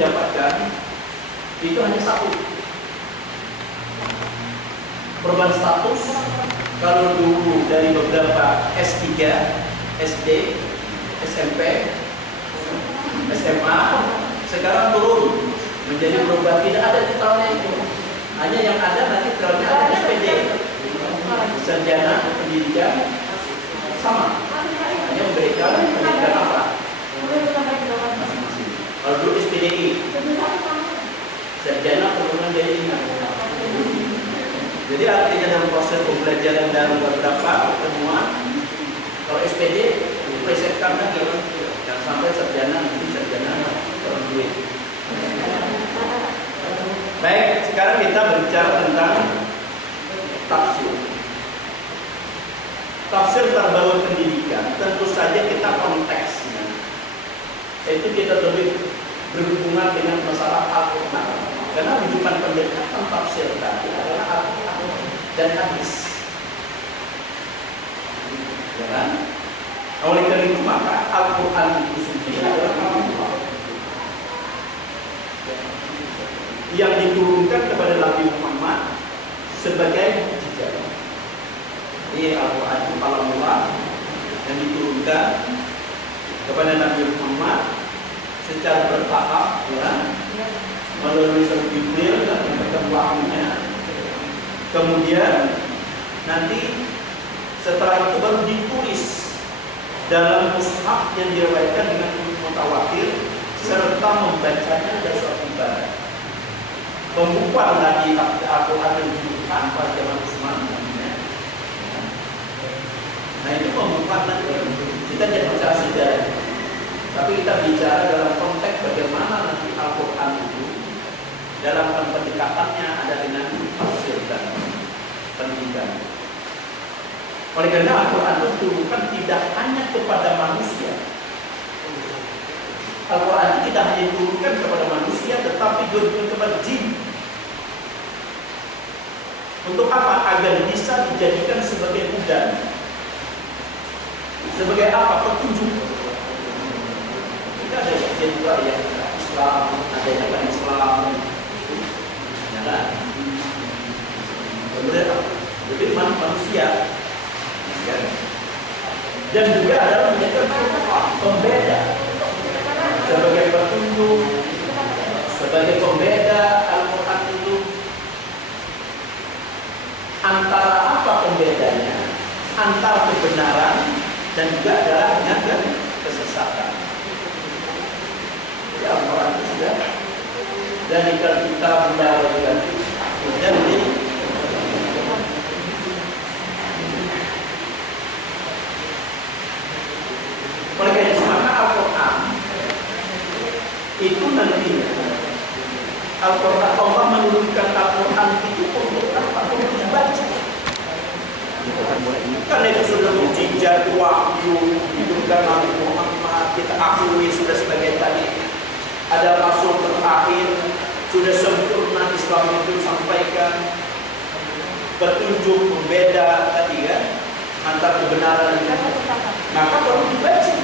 didapatkan itu hanya satu. Perubahan status kalau dulu dari beberapa S3, SD, SMP, SMA, sekarang turun menjadi perubahan, tidak ada titelnya itu. Hanya yang ada nanti titelnya ada SPD, sarjana pendidikan sama. Hanya memberikan pendidikan apa? Kalau dulu SPDI, sarjana pengembangan daya ingat. Jadi artinya dalam proses pembelajaran dalam beberapa pertemuan, kalau SPD dipresetkan lagi, jangan sampai sarjana nanti sarjana orang duit. Baik, sekarang kita berbicara tentang tafsir. Tafsir terbaru pendidikan, tentu saja kita konteksnya, yaitu kita lebih berhubungan dengan masalah Al-Quran. Karena rujukan pendekatan tafsir tadi adalah Al-Quran dan hadis. Ya kan? Oleh karena itu maka Al-Quran itu sendiri adalah kalamullah yang diturunkan kepada Nabi Muhammad sebagai mukjizat. Ini Al-Quran itu kalamullah yang diturunkan kepada Nabi Muhammad secara bertahap, ya, melalui surat Jibril dan pertemuannya. Kemudian nanti setelah itu baru ditulis dalam mushaf yang diriwayatkan dengan mutawatir serta membacanya dari suatu ibadah. Pembukuan lagi Al-Quran yang dibukukan pada zaman Utsman. Nah itu pembukuan nanti kita jangan bicara sejarah, tapi kita bicara dalam konteks bagaimana nanti Al-Quran itu dalam pendekatannya ada dengan tafsir dan pendidikan. Oleh karena Al-Quran itu diturunkan tidak hanya kepada manusia. Al-Quran itu tidak hanya diturunkan kepada manusia, tetapi juga kepada jin. Untuk apa? Agar bisa dijadikan sebagai hudan. Sebagai apa? Petunjuk. Kita ada yang juga yang Islam, ada yang bukan Islam. Ya kan? Kemudian jadi manusia. Ya. Dan juga adalah menjadi pembeda. Sebagai petunjuk, sebagai pembeda Al-Quran itu antara apa pembedanya? Antara kebenaran dan juga adalah dengan kesesatan. Ya Al-Quran itu sudah dan kita mendapatkan kemudian ini oleh karena itu maka Al-Quran itu nantinya Al-Quran Allah menurunkan Al-Quran itu untuk apa? Untuk dibaca. Karena itu sudah mukjizat wahyu diturunkan Nabi Muhammad, kita akui sudah sebagai tadi ada rasul terakhir, sudah sempurna Islam itu sampaikan petunjuk berbeda tadi kan antara kebenaran dan maka perlu dibaca.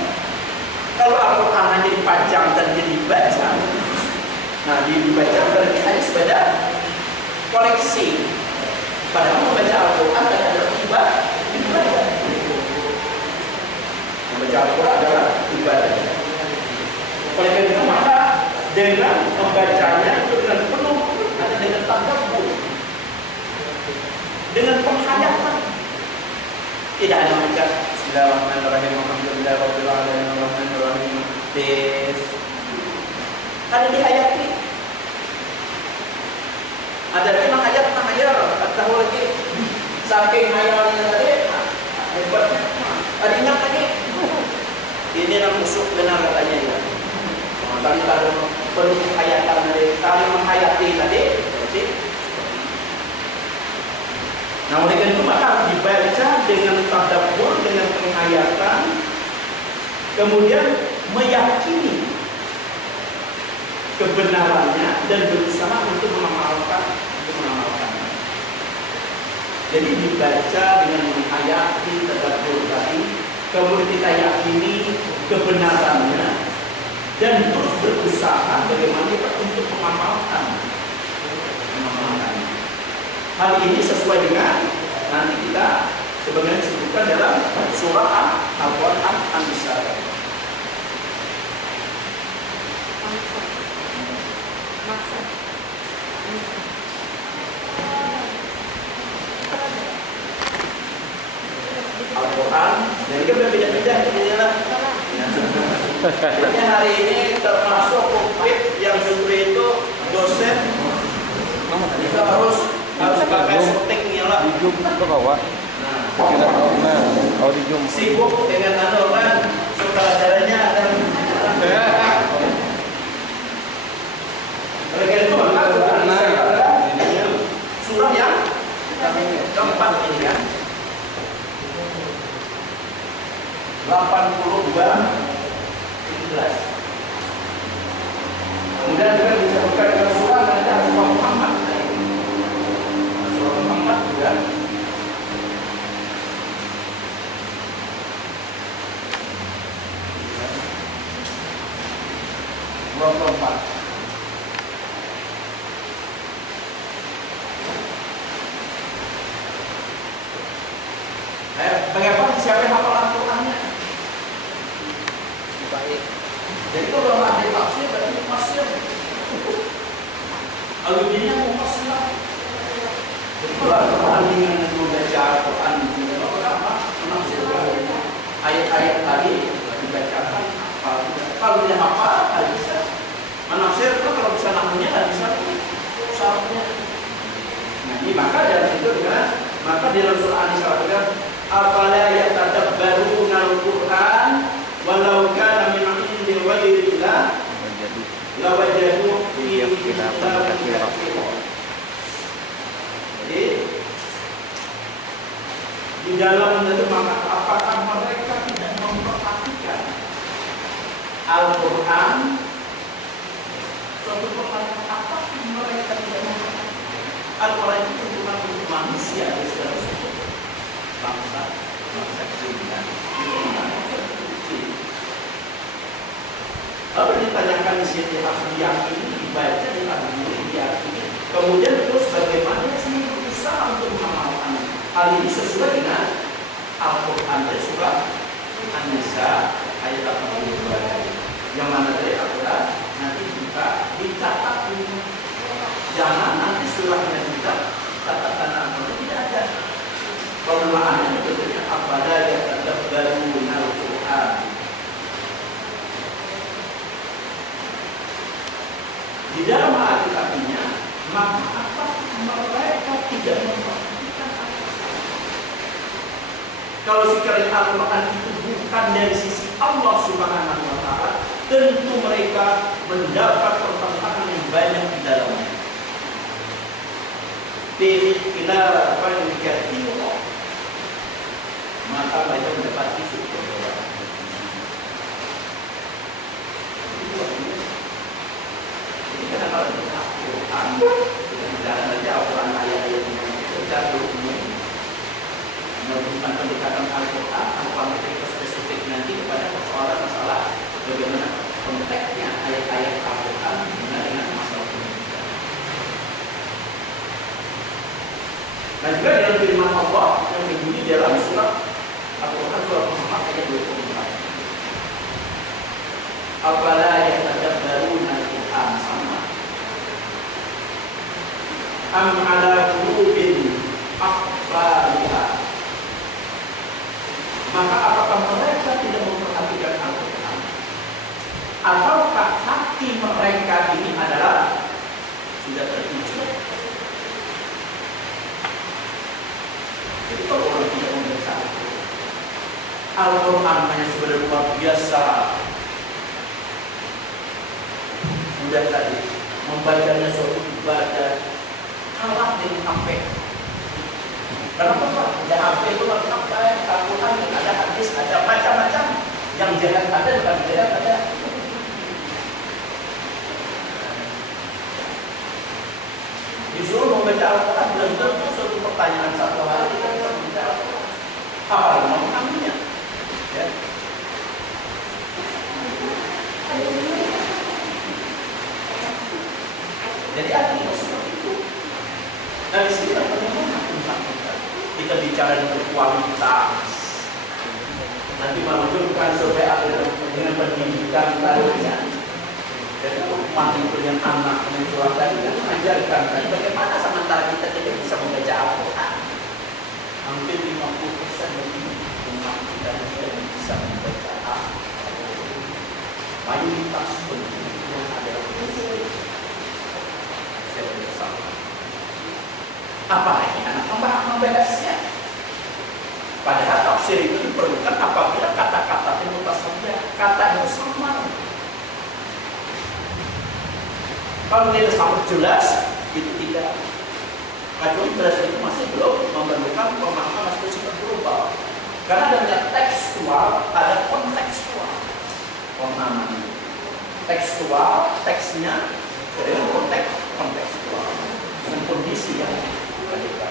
Kalau Al-Quran hanya dipajang dan dibaca, nah dibaca berarti hanya sekedar koleksi. Padahal membaca Al-Quran adalah ibadah. Membaca Al-Quran adalah ibadah. Oleh karena itu maka dengan membacanya itu dengan penuh, ada dengan tadabbur, dengan penghayatan. Tidak hanya membaca Bismillahirrahmanirrahim, Alhamdulillahirabbil alamin, Arrahmanirrahim, des. Ada dihayati. Ada lagi menghayal, atau lagi saking hayalnya tadi, hebatnya. Ada ingat lagi. Ini yang musuh benar katanya ya. Tadi kalau perlu hayatan dari saling menghayati tadi, berarti. Nah oleh karena itu maka harus dibaca dengan tadabbur, dengan penghayatan, kemudian meyakini kebenarannya dan berusaha untuk mengamalkannya. Jadi dibaca dengan menghayati tadabbur tadi, kemudian kita yakini kebenarannya, dan terus berusaha bagaimana kita untuk mengamalkan. Hal ini sesuai dengan nanti kita sebenarnya disebutkan dalam surah Al-Quran An-Nisa. Al-Quran, jadi kan berbeda-beda inilah. Jadi hari ini termasuk konkret yang justru itu dosen kita harus pakai shooting lah. Di Zoom itu kawan. Kita tahu kalau di Zoom. Sibuk dengan kan sutradaranya dan mereka itu surah yang keempat ini kan 82:17. Kemudian juga disebutkan dengan surah ada surah Muhammad. Surah Muhammad juga surah keempat. Bagaimana siapa yang hafal Al-Qurannya? Baik. Jadi kalau ada tafsir berarti tafsir. Aludinya mau tafsir. Jadi kalau Al-Quran dengan membaca Al-Quran apa? Menafsir ayat-ayat tadi dibacakan apa? Kalau dia hafal tak bisa. Menafsir itu kalau bisa nahunya tak bisa. Syaratnya. Nah ini maka dalam situ kan maka di dalam surah An-Nisa kan afala yatadabbaruna al-Qur'an walau kana min 'indi ghairillah lawajadu fihi ikhtilafan katsiran. Jadi di dalam itu maka apakah mereka tidak memperhatikan Al-Qur'an? Suatu pertanyaan, apakah mereka tidak memperhatikan Al-Quran itu bukan untuk manusia, ya saudara, bangsa Cina. Lalu ditanyakan di sini harus diyakini, dibaca, diyakini. Kemudian terus bagaimana sih berusaha untuk mengamalkan hal ini sesuai dengan Al-Quran dan surah An-Nisa ayat 82. Yang mana dari Al-Quran nanti kita dicatat ini. Jangan nanti surahnya kita catatan Al-Quran tidak ada. Kelemahannya betulnya apabila yang tadabbaruna Al-Quran. Di dalam artinya maka apa mereka tidak memperhatikan Al-Quran. Kalau sekiranya Al-Quran itu bukan dari sisi Allah Subhanahu wa Ta'ala, tentu mereka mendapat pertentangan yang banyak di dalamnya. Pilih kita apa yang dikati Allah, maka mereka mendapat isu kebenaran. Jadi kadang-kadang kita Al-Quran, kita bicara saja Al-Quran ayat-ayat yang secara umum, melakukan pendekatan Al-Quran, Al-Quran kita spesifik nanti kepada persoalan masalah bagaimana konteksnya ayat-ayat Al-Quran dengan masalah pendidikan. Dan juga dalam firman Allah yang berbunyi dalam surah Al-Quran surah Muhammad ayat 24. Afala yatadabbaruna al-Quran sama am ala qulubin aqfaliha. Maka apakah mereka tidak memperhatikan Al-Quran? Ataukah hati mereka ini adalah sudah tertutup? Jadi kalau orang tidak membaca Al-Quran hanya sebenarnya luar biasa, sudah tadi membacanya suatu ibadah kalah dengan HP. Kenapa Pak? Ada HP itu sampai Al-Quran, ada hadis, ada macam-macam yang jahat ada, bukan jahat ada. Disuruh membaca Al-Quran belum tentu suatu pertanyaan satu hari kita bisa membaca Al-Quran. Apa yang memahaminya? Ya. Jadi artinya seperti itu. Dari sini bagaimana tentang kita bicara dengan kualitas. Nanti menunjukkan supaya ada dengan pendidikan tadinya. Jadi mati dengan anak mensulat tadi kan mengajarkan bagaimana sementara kita tidak bisa membaca Al-Quran. Hampir 50% lebih umat kita tidak bisa membaca Al-Quran. Mayoritas penduduknya adalah Muslim. Saya tidak salah. Apa ini anak membebasnya? Padahal tafsir itu diperlukan apabila kata-kata itu mutasabih, kata itu sama. Kalau tidak sangat jelas, itu tidak. Kecuali jelas itu masih belum memerlukan pemahaman spesifik global. Karena ada tekstual, ada kontekstual. Pemahaman tekstual, teksnya dengan konteks kontekstual, dengan kondisi yang berbeda.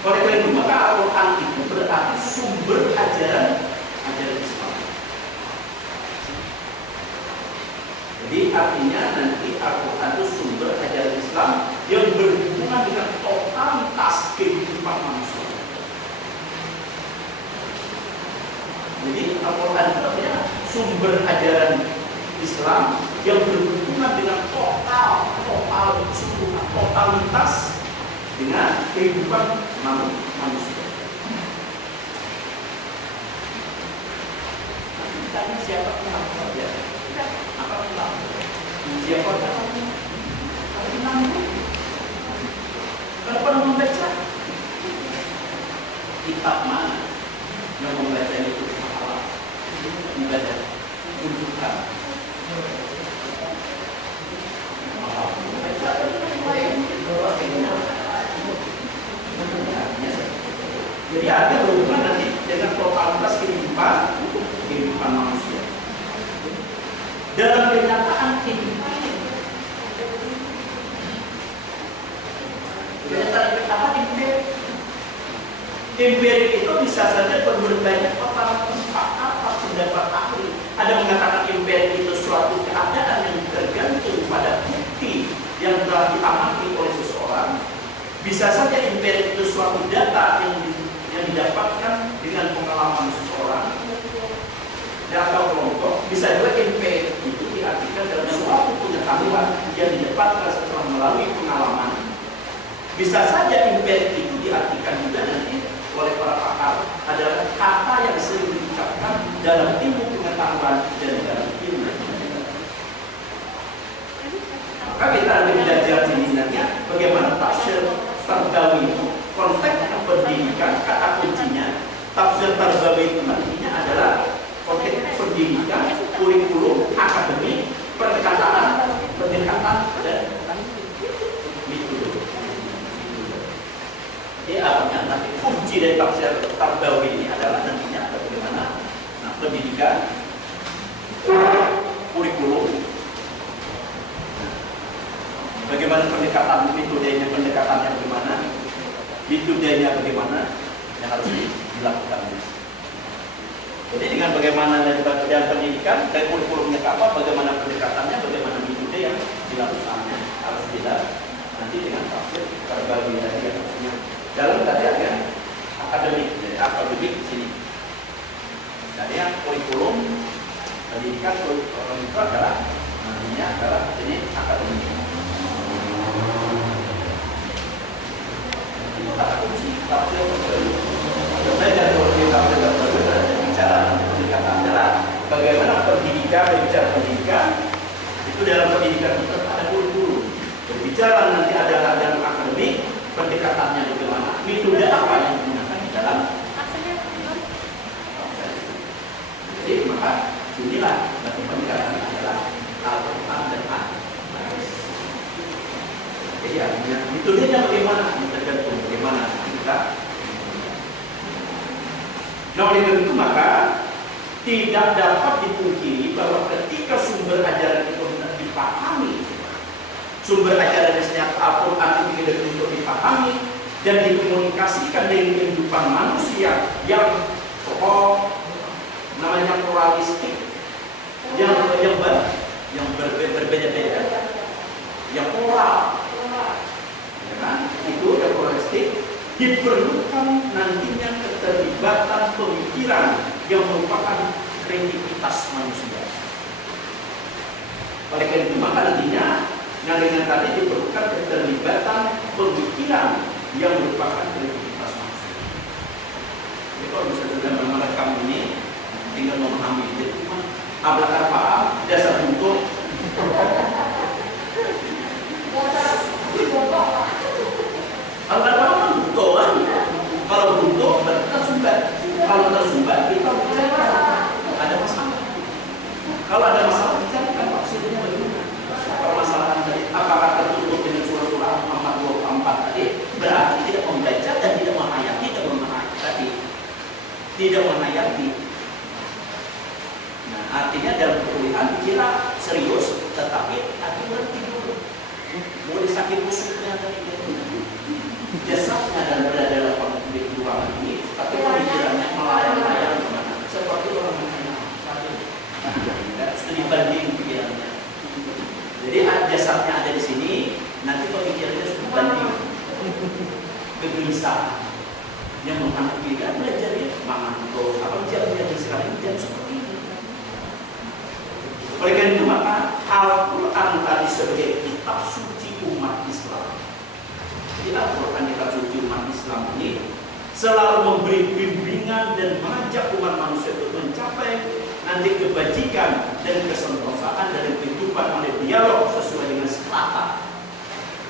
Oleh karena itu maka Al-Quran itu berarti sumber ajaran Islam. Jadi artinya nanti Al-Quran itu sumber ajaran Islam yang berhubungan dengan totalitas kehidupan manusia. Jadi Al-Quran itu artinya sumber ajaran Islam yang berhubungan dengan totalitas dengan kehidupan manusia. Tadi siapa kenal saja? Apa kenal? Siapa kenal? Apa kenal? Kalau pernah membaca kitab mana yang membaca itu masalah ibadah tunjukkan. Jadi ada berhubungan nanti dengan totalitas kehidupan manusia. Dalam kenyataan kehidupan empirik itu bisa saja berbanyak atas pendapat ahli. Ada mengatakan empirik itu suatu keadaan yang tergantung pada bukti yang telah diamati oleh seseorang. Bisa saja empirik itu suatu data yang didapatkan dengan pengalaman seseorang atau kelompok. Bisa juga empirik itu diartikan dalam suatu pengetahuan yang didapatkan setelah melalui pengalaman. Bisa saja empirik itu diartikan juga nanti oleh para pakar adalah kata yang sering diucapkan dalam ilmu pengetahuan dan dalam ilmu. Maka kita ada belajar sebenarnya bagaimana tafsir Tarbawi itu konteks pendidikan, kata kuncinya tafsir Tarbawi itu nantinya adalah konteks pendidikan, kurikulum, akademik, pendekatan dan metode. Jadi artinya nanti kunci dari tafsir Tarbawi ini adalah nantinya bagaimana pendidikan, kurikulum, bagaimana pendekatan, pendekatannya bagaimana, metodenya bagaimana yang harus dilakukan. Jadi dengan bagaimana dan pendidikan dan kurikulumnya apa, bagaimana pendekatannya, bagaimana metode yang dilakukannya harus kita nanti dengan tafsir Tarbawi tadi yang harusnya dalam kajian akademik, jadi akademik di sini. Jadi yang kurikulum pendidikan itu adalah namanya adalah ini akademik. Itu kata kunci tafsir Tarbawi. Belajar tafsir bicara pendidikan adalah bagaimana pendidikan, berbicara pendidikan itu dalam pendidikan itu ada kurikulum. Berbicara nanti adalah dalam akademik, pendekatannya bagaimana, metode apa yang digunakan di dalam. Jadi maka inilah berarti pendekatan adalah Al-Quran dan hadis. Jadi artinya metodenya bagaimana, tergantung bagaimana kita. Nah oleh karena itu maka tidak dapat dipungkiri bahwa ketika sumber ajaran itu tidak dipahami, sumber ajaran setiap Al-Quran itu tidak untuk dipahami dan dikomunikasikan dengan kehidupan manusia yang pokok, diperlukan nantinya keterlibatan pemikiran yang merupakan kreativitas manusia. Oleh karena itu maka nantinya dengan tadi diperlukan keterlibatan pemikiran yang merupakan kreativitas manusia. Jadi kalau misalnya sudah merekam ini, tinggal memahami itu cuma ablakar paham dasar bentuk. Kalau kan paham bentuk kan? Kalau bentuk berarti tersumbat. Kalau tersumbat kita bicara ada masalah. Kalau ada masalah bicarakan maksudnya bagaimana? Permasalahan tadi apakah tertutup dengan surah-surah Muhammad 24 tadi berarti tidak membaca dan tidak menghayati, tidak menghayati. Nah, artinya dalam perkuliahan dikira serius, tetapi hati ngerti dulu. Boleh sakit musuhnya tadi jasadnya dan berada dalam di ruangan ini, tapi pemikirannya melayang-layang kemana? Seperti orang menanya studi banding pikirannya. Jadi jasadnya ada di sini, nanti pemikirannya sudah banding, kegelisahan. Yang menghadapi pikiran belajar ya, mengantuk, apa jam-jam sekarang jam seperti ini. Oleh karena itu maka Al-Quran tadi sebagai kitab suci umat Islam. Al-Quran kitab suci umat Islam ini selalu memberi bimbingan dan mengajak umat manusia untuk mencapai nanti kebajikan dan kesentosaan dari kehidupan oleh dialog sesuai dengan strata,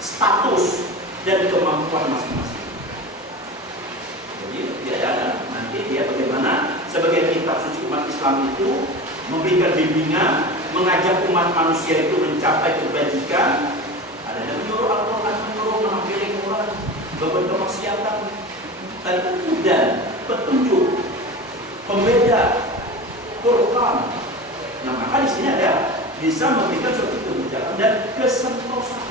status dan kemampuan masing-masing. Jadi dia ada nanti dia bagaimana sebagai kitab suci umat Islam itu memberikan bimbingan, mengajak umat manusia itu mencapai kebajikan. Ada yang menyuruh Al-Quran, menyuruh mengampiri Quran, beberapa kemaksiatan, dan petunjuk, pembeda, Quran. Nah maka di sini ada bisa memberikan suatu kebijakan dan kesentosaan,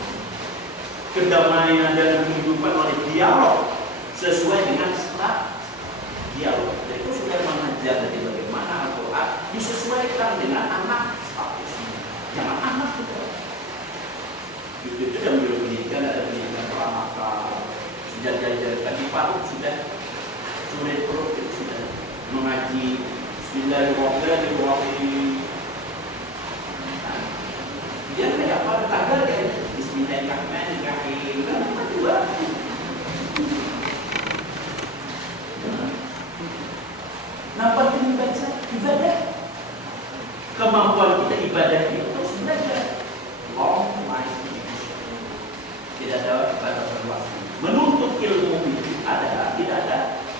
kedamaian dalam kehidupan oleh dialog sesuai dengan strat dialog. Jadi itu sudah mengajar dari bagaimana Al-Quran disesuaikan dengan anak statusnya. Jangan anak itu. Itu sudah beliau pendidikan, ada pendidikan pramuka, sudah diajarkan di PAUD, sudah sulit perut itu sudah mengaji Bismillahirrahmanirrahim. Nah, dia kayak apa? Tanggal kayak Bismillahirrahmanirrahim. Kan apa juga? Nah, penting membaca ibadah. Kemampuan kita ibadah itu terus belajar. Long life. Tidak ada batasan waktu. Menuntut ilmu itu tidak ada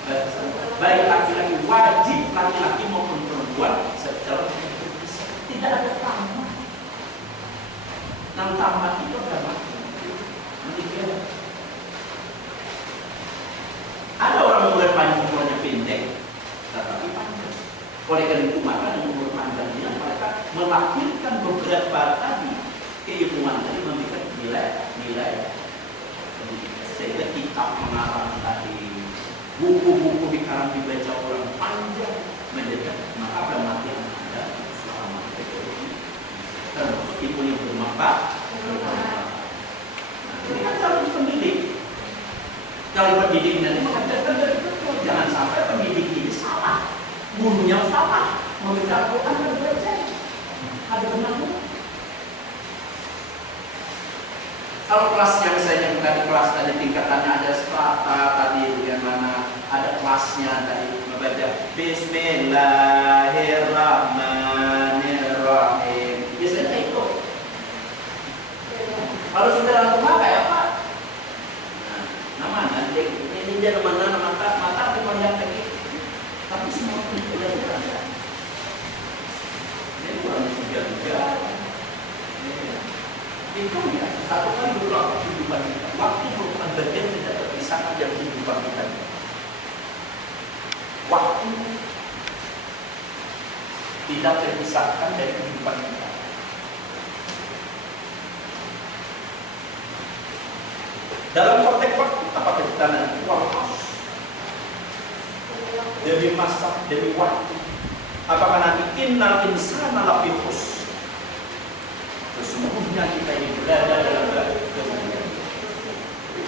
batasan. Baik laki-laki wajib laki-laki maupun perempuan secara tidak ada tamat. Nang tamat itu adalah menikah. Ada orang mulai panjang umurnya pendek, tetapi panjang. Oleh karena itu maka dengan umur panjangnya mereka melahirkan beberapa tadi keilmuan tadi memberikan nilai sehingga kitab mengarang tadi, buku-buku dikarang dibaca orang panjang menjadi maka pada mati yang ada selama itu termasuk ilmu yang bermanfaat. Nah, ini kan calon pendidik. Calon pendidik nanti mengajarkan dari betul. Jangan sampai pendidik ini salah, gurunya salah, membaca Al-Quran dan belajar ada benarnya. Kalau kelas yang saya yang tadi kelas tadi tingkatannya ada strata tadi bagaimana ada kelasnya tadi membaca Bismillahirrahmanirrahim. Biasanya itu. Kalau sudah langsung kayak apa? Nah, nama ini dia nama mata dipandang lagi. Tapi semua itu belajar. Ini kurang juga. Itu ya, satu kali berulang kehidupan kita. Waktu merupakan bagian tidak terpisahkan dari kehidupan kita. Waktu tidak terpisahkan dari kehidupan kita. Dalam konteks waktu, apakah kita nanti waktu demi masa, demi waktu? Apakah nanti innal insana lafi khusr? Sesungguhnya kita ini berada dalam kerugian.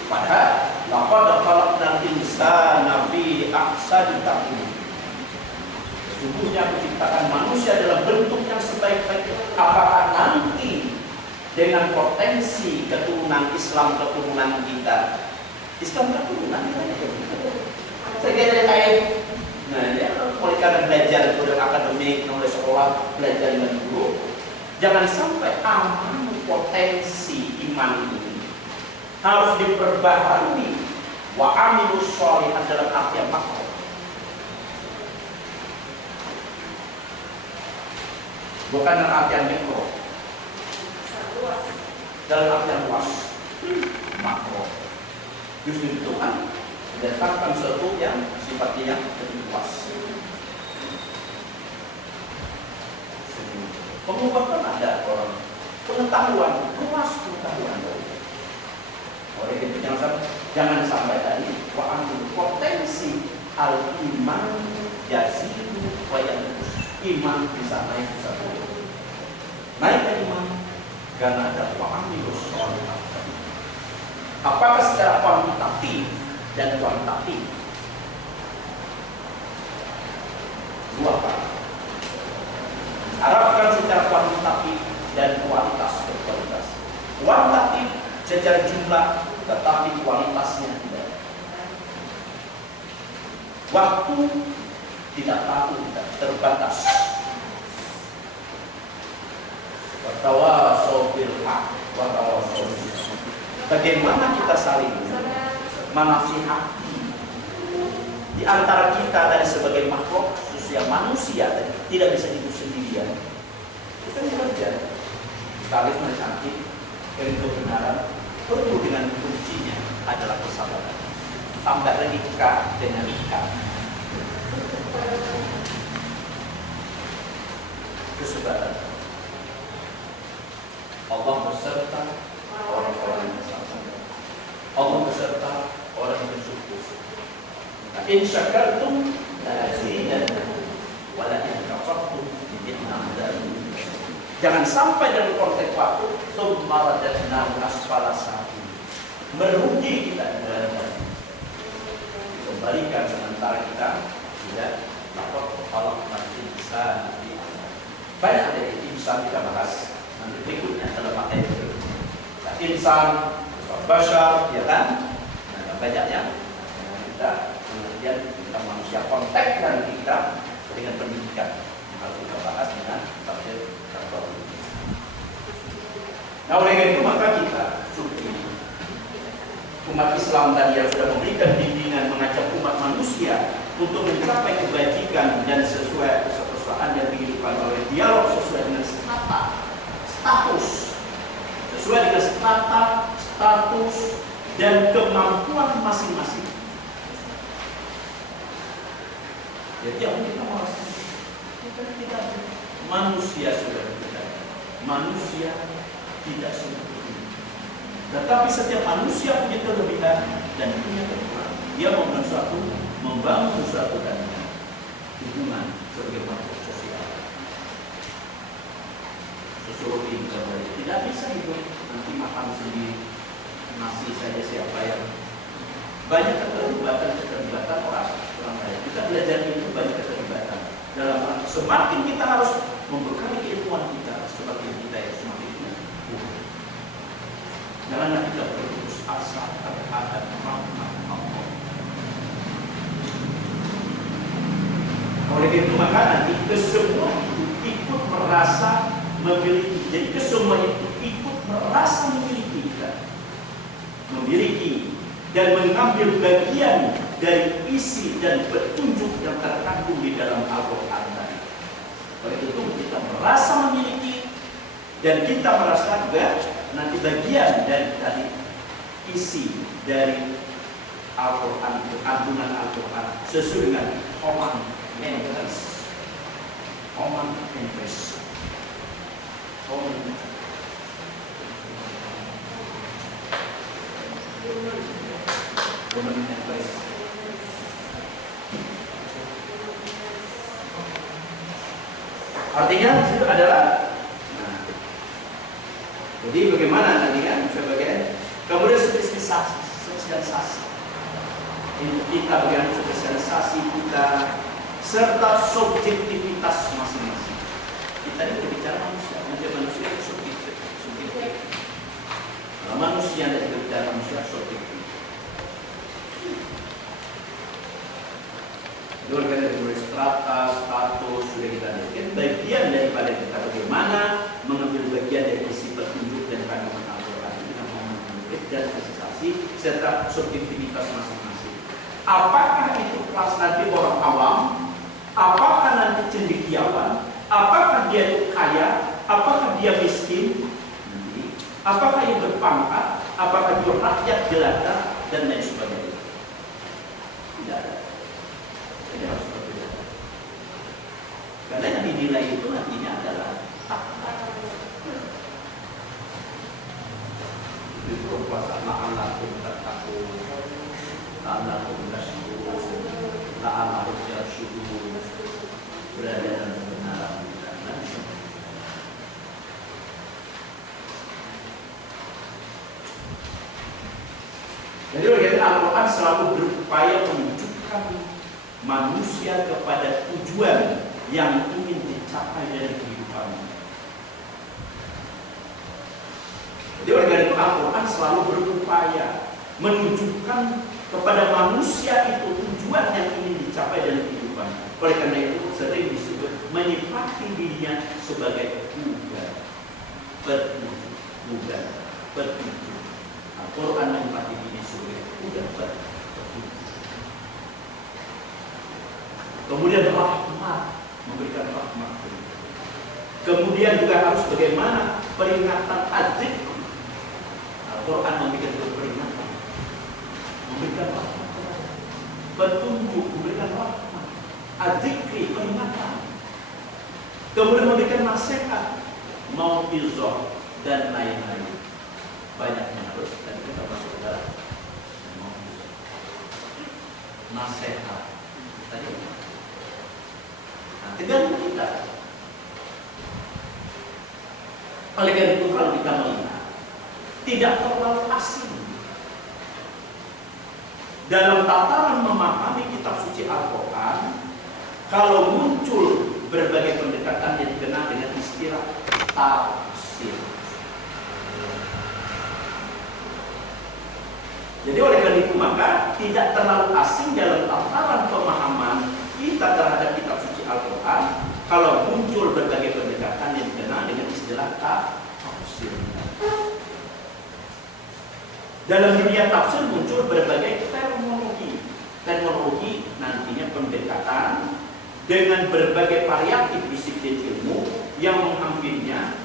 Padahal laqad khalaqnal insana insana fi ahsani taqwim. Sesungguhnya aku ciptakan manusia dalam bentuk yang sebaik-baiknya. Apakah nanti dengan potensi keturunan Islam, keturunan kita, Islam keturunan kita, saya kira kayak, nah ya, oleh karena belajar dari akademik, oleh sekolah, belajar dengan guru, jangan sampai aman potensi iman ini harus diperbaharui. Wa amilus sholihat dalam artian makro, bukan dalam artian mikro. Dalam artian luas, makro. Justru itu kan mendatangkan sesuatu yang sifatnya yang lebih luas. Pengubatan ada orang pengetahuan, luas pengetahuan. Oleh itu jangan sampai tadi wa ambil potensi al iman yazidu wa yanqus. Iman bisa naik, bisa turun. Naik iman karena ada wa'amilus sholihat. Apakah secara kuantitatif dan kualitatif? Dua Pak. Harapkan secara kuantitatif dan kualitas berkualitas. Kuantitatif secara jumlah, tetapi kualitasnya tidak. Waktu tidak tahu, tidak terbatas. Watawasau bil haq, watawasau bis sabr. Bagaimana kita saling menasihati di antara kita dari sebagai makhluk sosial manusia tidak bisa hidup sendirian. Kita bekerja, saling menasihati dari kebenaran. Perlu dengan kuncinya adalah kesabaran. Tambah lagi K dengan K. Kesabaran. Allah beserta orang-orang yang sabar. Allah beserta orang yang bersyukur. In syakartum la azidannakum wa la in kafartum ni'matan. Jangan sampai dalam konteks waktu summa radadnahu asfala safilin. Merugi kita kembalikan sementara kita tidak dapat kepala mati bisa. Banyak dari insan kita bahas nanti berikutnya dalam materi insan, bashar, ya kan? Nah, banyaknya kita kemudian kita manusia konteks dan kita dengan pendidikan yang harus kita bahas dengan tafsir terbaru. Nah, oleh itu maka kita suci umat Islam tadi yang sudah memberikan bimbingan mengajak umat manusia untuk mencapai kebajikan dan sesuai kesetaraan yang dihidupan oleh dialog sesuai dengan status, sesuai dengan status dan kemampuan masing-masing. Jadi yang kita merasa kita manusia sudah berbeda, manusia tidak seperti ini. Tetapi setiap manusia punya kelebihan dan punya kekurangan. Dia membangun suatu dan hubungan sebagai makhluk sosial. Sosiologi tidak bisa hidup nanti makan sendiri nasi saja siapa yang banyak keterlibatan orang lain. Kita belajar itu banyak keterlibatan dalam semakin kita harus membekali keilmuan kita sebagai kita yang semakin janganlah kita berputus asa terhadap rahmat Allah. Oleh itu maka nanti kesemua itu ikut merasa memiliki. Jadi kesemua itu ikut merasa memiliki dan mengambil bagian dari isi dan petunjuk yang terkandung di dalam Al-Quran tadi. Oleh itu kita merasa memiliki dan kita merasa juga nanti bagian dari tadi isi dari Al-Quran itu kandungan Al-Quran sesuai dengan common interest. Artinya itu adalah jadi bagaimana tadi kan sebagai kemudian spesialisasi kita, bagaimana spesialisasi kita, serta subjektivitas masing-masing. Kita ini berbicara manusia itu subjektif. Kalau manusia dan berbicara manusia subjektif. Oleh karena itu strata, status sudah kita lihat, bagian daripada kita bagaimana mengambil bagian dari isi petunjuk dan kandungan Al-Quran ini dengan mengambil dan spesialisasi serta subjektivitas masing-masing. Apakah itu kelas nanti orang awam? Apakah nanti cendekiawan? Apakah dia itu kaya? Apakah dia miskin? Apakah dia berpangkat? Apakah dia rakyat jelata? Dan lain sebagainya. Tidak ada. Jadi harus berbeda. Karena yang dinilai itu nantinya adalah takwa. Itu puasa la'allakum tattaqun, la'allakum tashkurun, la'allakum yarshudun, berada dalam kebenaran. Jadi bagaimana Al-Quran selalu berupaya menunjukkan manusia kepada tujuan yang ingin dicapai dari kehidupannya. Jadi oleh karena itu Al-Quran selalu berupaya menunjukkan kepada manusia itu tujuan yang ingin dicapai dari kehidupannya. Oleh karena itu sering disebut menyifati dirinya sebagai petunjuk. Al-Quran menyifati dirinya sebagai petunjuk. Kemudian rahmat, memberikan rahmat. Kemudian juga harus bagaimana peringatan adik. Al-Quran memberikan peringatan, memberikan rahmat, petunjuk, memberikan rahmat, adzikri, peringatan. Kemudian memberikan nasihat, mau'izah dan lain-lain. Banyaknya harus dan kita masuk ke dalam mau'izah, nasihat. Tadi tergantung kita. Oleh karena itu kalau kita melihat tidak terlalu asing dalam tataran memahami kitab suci Al-Quran, kalau muncul berbagai pendekatan yang dikenal dengan istilah tafsir. Jadi oleh karena itu maka tidak terlalu asing dalam tataran pemahaman kita terhadap kitab suci Al-Quran kalau muncul berbagai pendekatan yang dikenal dengan istilah tafsir. Dalam dunia tafsir muncul berbagai teknologi nantinya pendekatan dengan berbagai variatif disiplin ilmu yang menghampirinya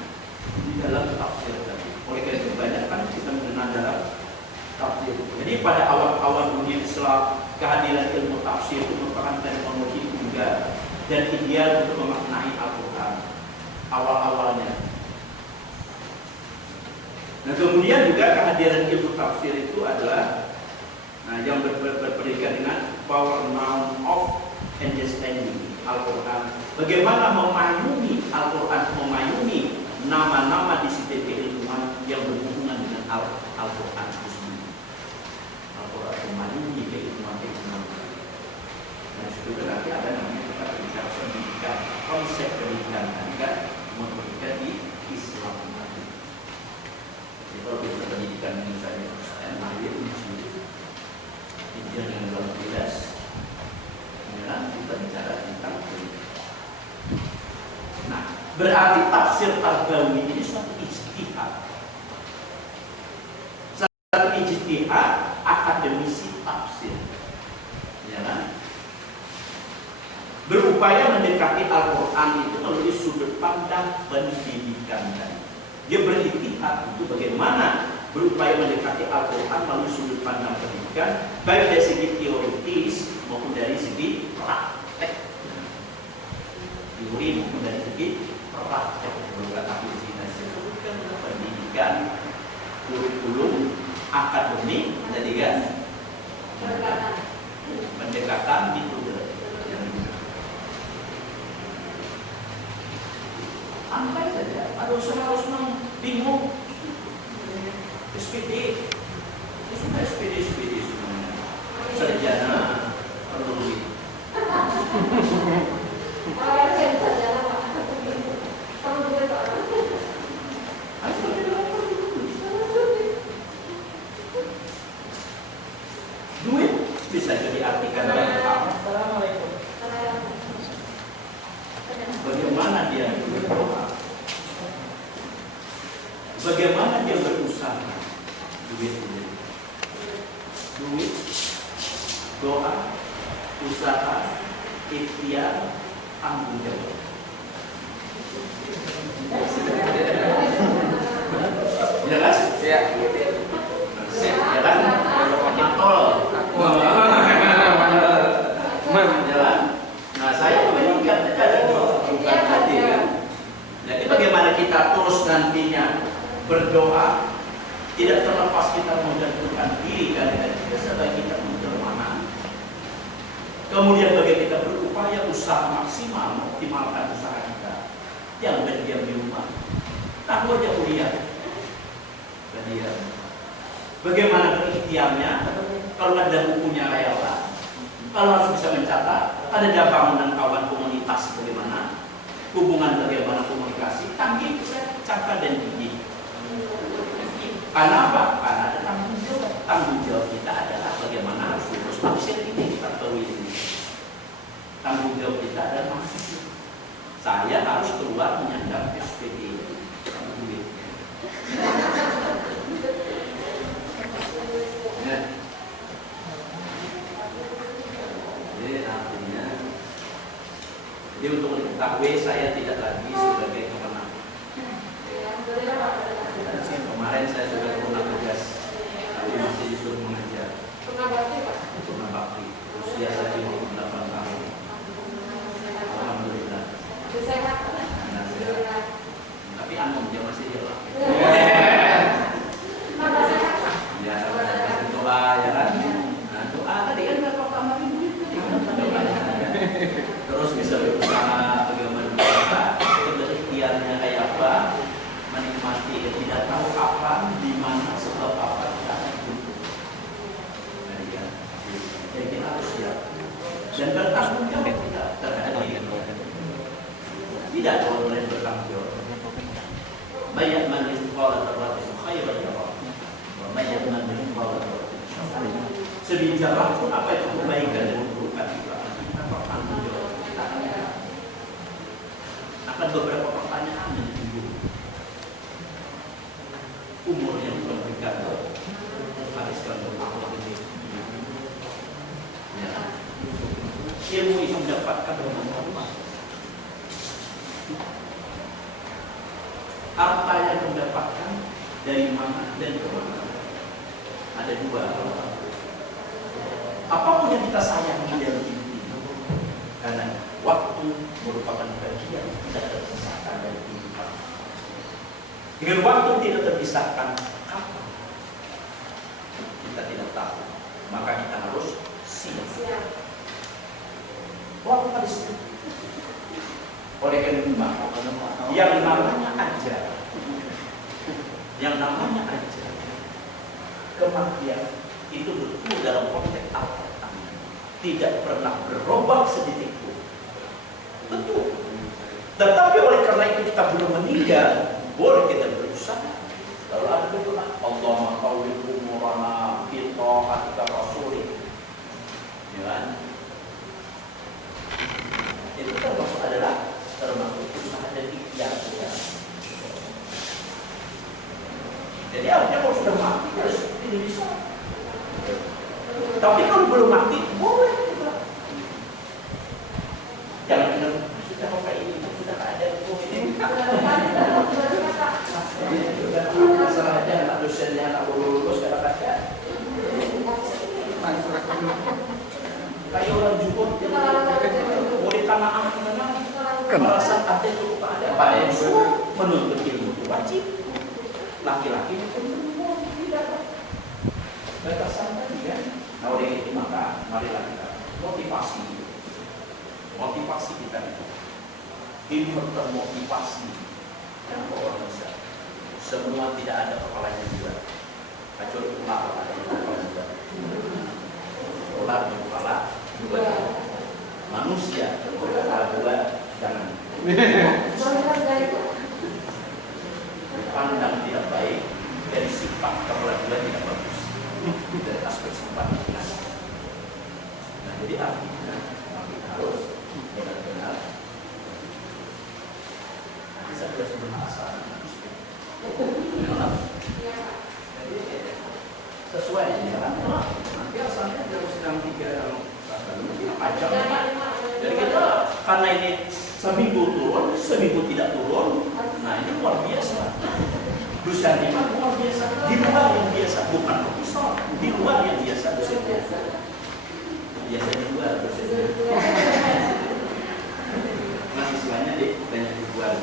di dalam tafsir tadi. Oleh karena itu banyak kan kita mengenal dalam tafsir. Jadi pada awal-awal dunia Islam, kehadiran ilmu tafsir itu merupakan teknologi tunggal dan ideal untuk memaknai Al-Quran awal-awalnya. Nah kemudian juga kehadiran ilmu tafsir itu adalah yang berpredikat dengan power noun of understanding Al-Quran. Bagaimana memayungi Al-Quran, memayungi nama-nama disiplin keilmuan yang berhubungan dengan Al-Quran itu sendiri. Al-Quran memayungi keilmuan. Dan itu berarti ada namanya kita bicara pendidikan, konsep pendidikan kan pendidikan di Islam. Jadi kalau kita pendidikan misalnya lahir Injil yang dalam jelas, kita bicara tentang pendidikan. Nah, berarti tafsir tarbawi ini suatu ijtihad. Satu ijtihad akademisi tafsir. Ya kan? Berupaya mendekati Al-Quran itu melalui sudut pandang pendidikan. Dia berijtihad itu bagaimana berupaya mendekati Al-Quran melalui sudut pandang pendidikan, baik dari segi teoritis maupun dari segi praktek. Teori maupun dari segi praktek. Beberapa Cina disebutkan pendidikan, kurikulum, akademik, tadi kan pendekatan metode. Sampai saja, ada harus bingung. SPD, itu sudah SPD semuanya. Sarjana Duit bisa diartikan banyak hal. Bagaimana dia berdoa? Bagaimana dia berusaha? Duit, doa, usaha, ikhtiar, tanggung jawab. Ya kan? Iya. Ya kan? Matol. Jalan. Nah, saya mengingat ada bukan tadi kan. Jadi bagaimana kita terus nantinya berdoa, tidak terlepas kita menjatuhkan diri karena kita sebagai kita menjelma. Kemudian bagaimana kita berupaya usaha maksimal mengoptimalkan usaha kita. Yang berdiam di rumah, tahu aja kuliah. Jadi ya, bagaimana berikhtiarnya? Kalau ada bukunya layalah, kalau harus bisa mencatat, ada bangunan kawan komunitas bagaimana, hubungan bagaimana komunikasi, tanggung catat dan gigi. Karena apa? Karena ada tanggung jawab. Tanggung jawab kita adalah bagaimana harus urus tafsir ini kita tahu ini. Tanggung jawab kita adalah mahasiswa. Saya harus keluar menyandang SPD. Duit. Nah, jadi artinya, jadi untuk diketahui saya tidak lagi sebagai pemenang. Kemarin saya sudah pernah tugas, tapi masih disuruh mengajar. Pernah bakti. Usia saya 58 tahun. Alhamdulillah. Nah, tapi anu dia masih jalan. Ya, doa ya kan. Nah, doa tadi kan nggak pertama duit. Terus bisa berusaha bagaimana berikhtiarnya kayak apa, menikmati tidak tahu kapan, di mana, sebab apa kita akan hidup. Nah, ya. Jadi kita harus siap dan bertanggung jawab kita terhadap diri. Tidak boleh bertanggung jawab. Banyak man mithqala dzarratin khairan yarah wa banyak man mithqala dzarratin syarran. Sebijak pun apa itu kebaikan dan keburukan kita bertanggung jawab. Kita akan beberapa pertanyaan yang timbul. Umur yang memberikan menghariskan Allah ini. Ya. Ilmu itu mendapatkan dengan Allah. Harta yang mendapatkan dari mana dan kemana? Ada dua. Apapun yang kita sayangi dalam hidup ini, karena waktu merupakan bagian tidak terpisahkan dari kehidupan. Dengan waktu tidak terpisahkan, kapan? Kita tidak tahu. Maka kita harus siap. Waktu harus siap. Oleh karena itu yang namanya ajar, kematian itu betul dalam konteks Al-Quran tidak pernah berubah sedikit pun. Betul. Tetapi oleh karena itu kita belum meninggal, boleh kita berusaha. Lalu ada berdoa, Allahumma tawwil umurana fi ta'atika rasulih. Ya kan? Itu termasuk usaha dan ikhtiar kita. Jadi artinya kalau sudah mati harus ini bisa. Tapi kalau belum mati boleh juga. Jangan bilang sudah apa ini sudah ada ini. Masalah aja anak dosennya anak lulus kata-kata. Kayak orang jukun boleh tanah merasa ada cukup ada pada yang semua menuntut ilmu itu wajib. Laki-laki pun tidak batasan tadi kan. Nah oleh itu maka marilah kita motivasi kita itu hidup termotivasi. Dan orang bisa semua tidak ada kepalanya juga kecuali ular ada kepala juga. Ular berkepala juga. manusia. Kalau buat jangan. Pandang tidak baik dari sifat kepelakuan tidak bagus dari aspek sifat. Nah, jadi artinya kita harus benar-benar bisa berbahasa sesuai dengan nanti asalnya dari sedang 3 yang ajak. Jadi kita karena ini seminggu turun, seminggu tidak turun, nah ini luar biasa. Dosa memang luar biasa, di luar yang biasa, bukan profesor, di luar yang biasa dosa biasa di luar dosa. Nah istilahnya deh banyak di luar.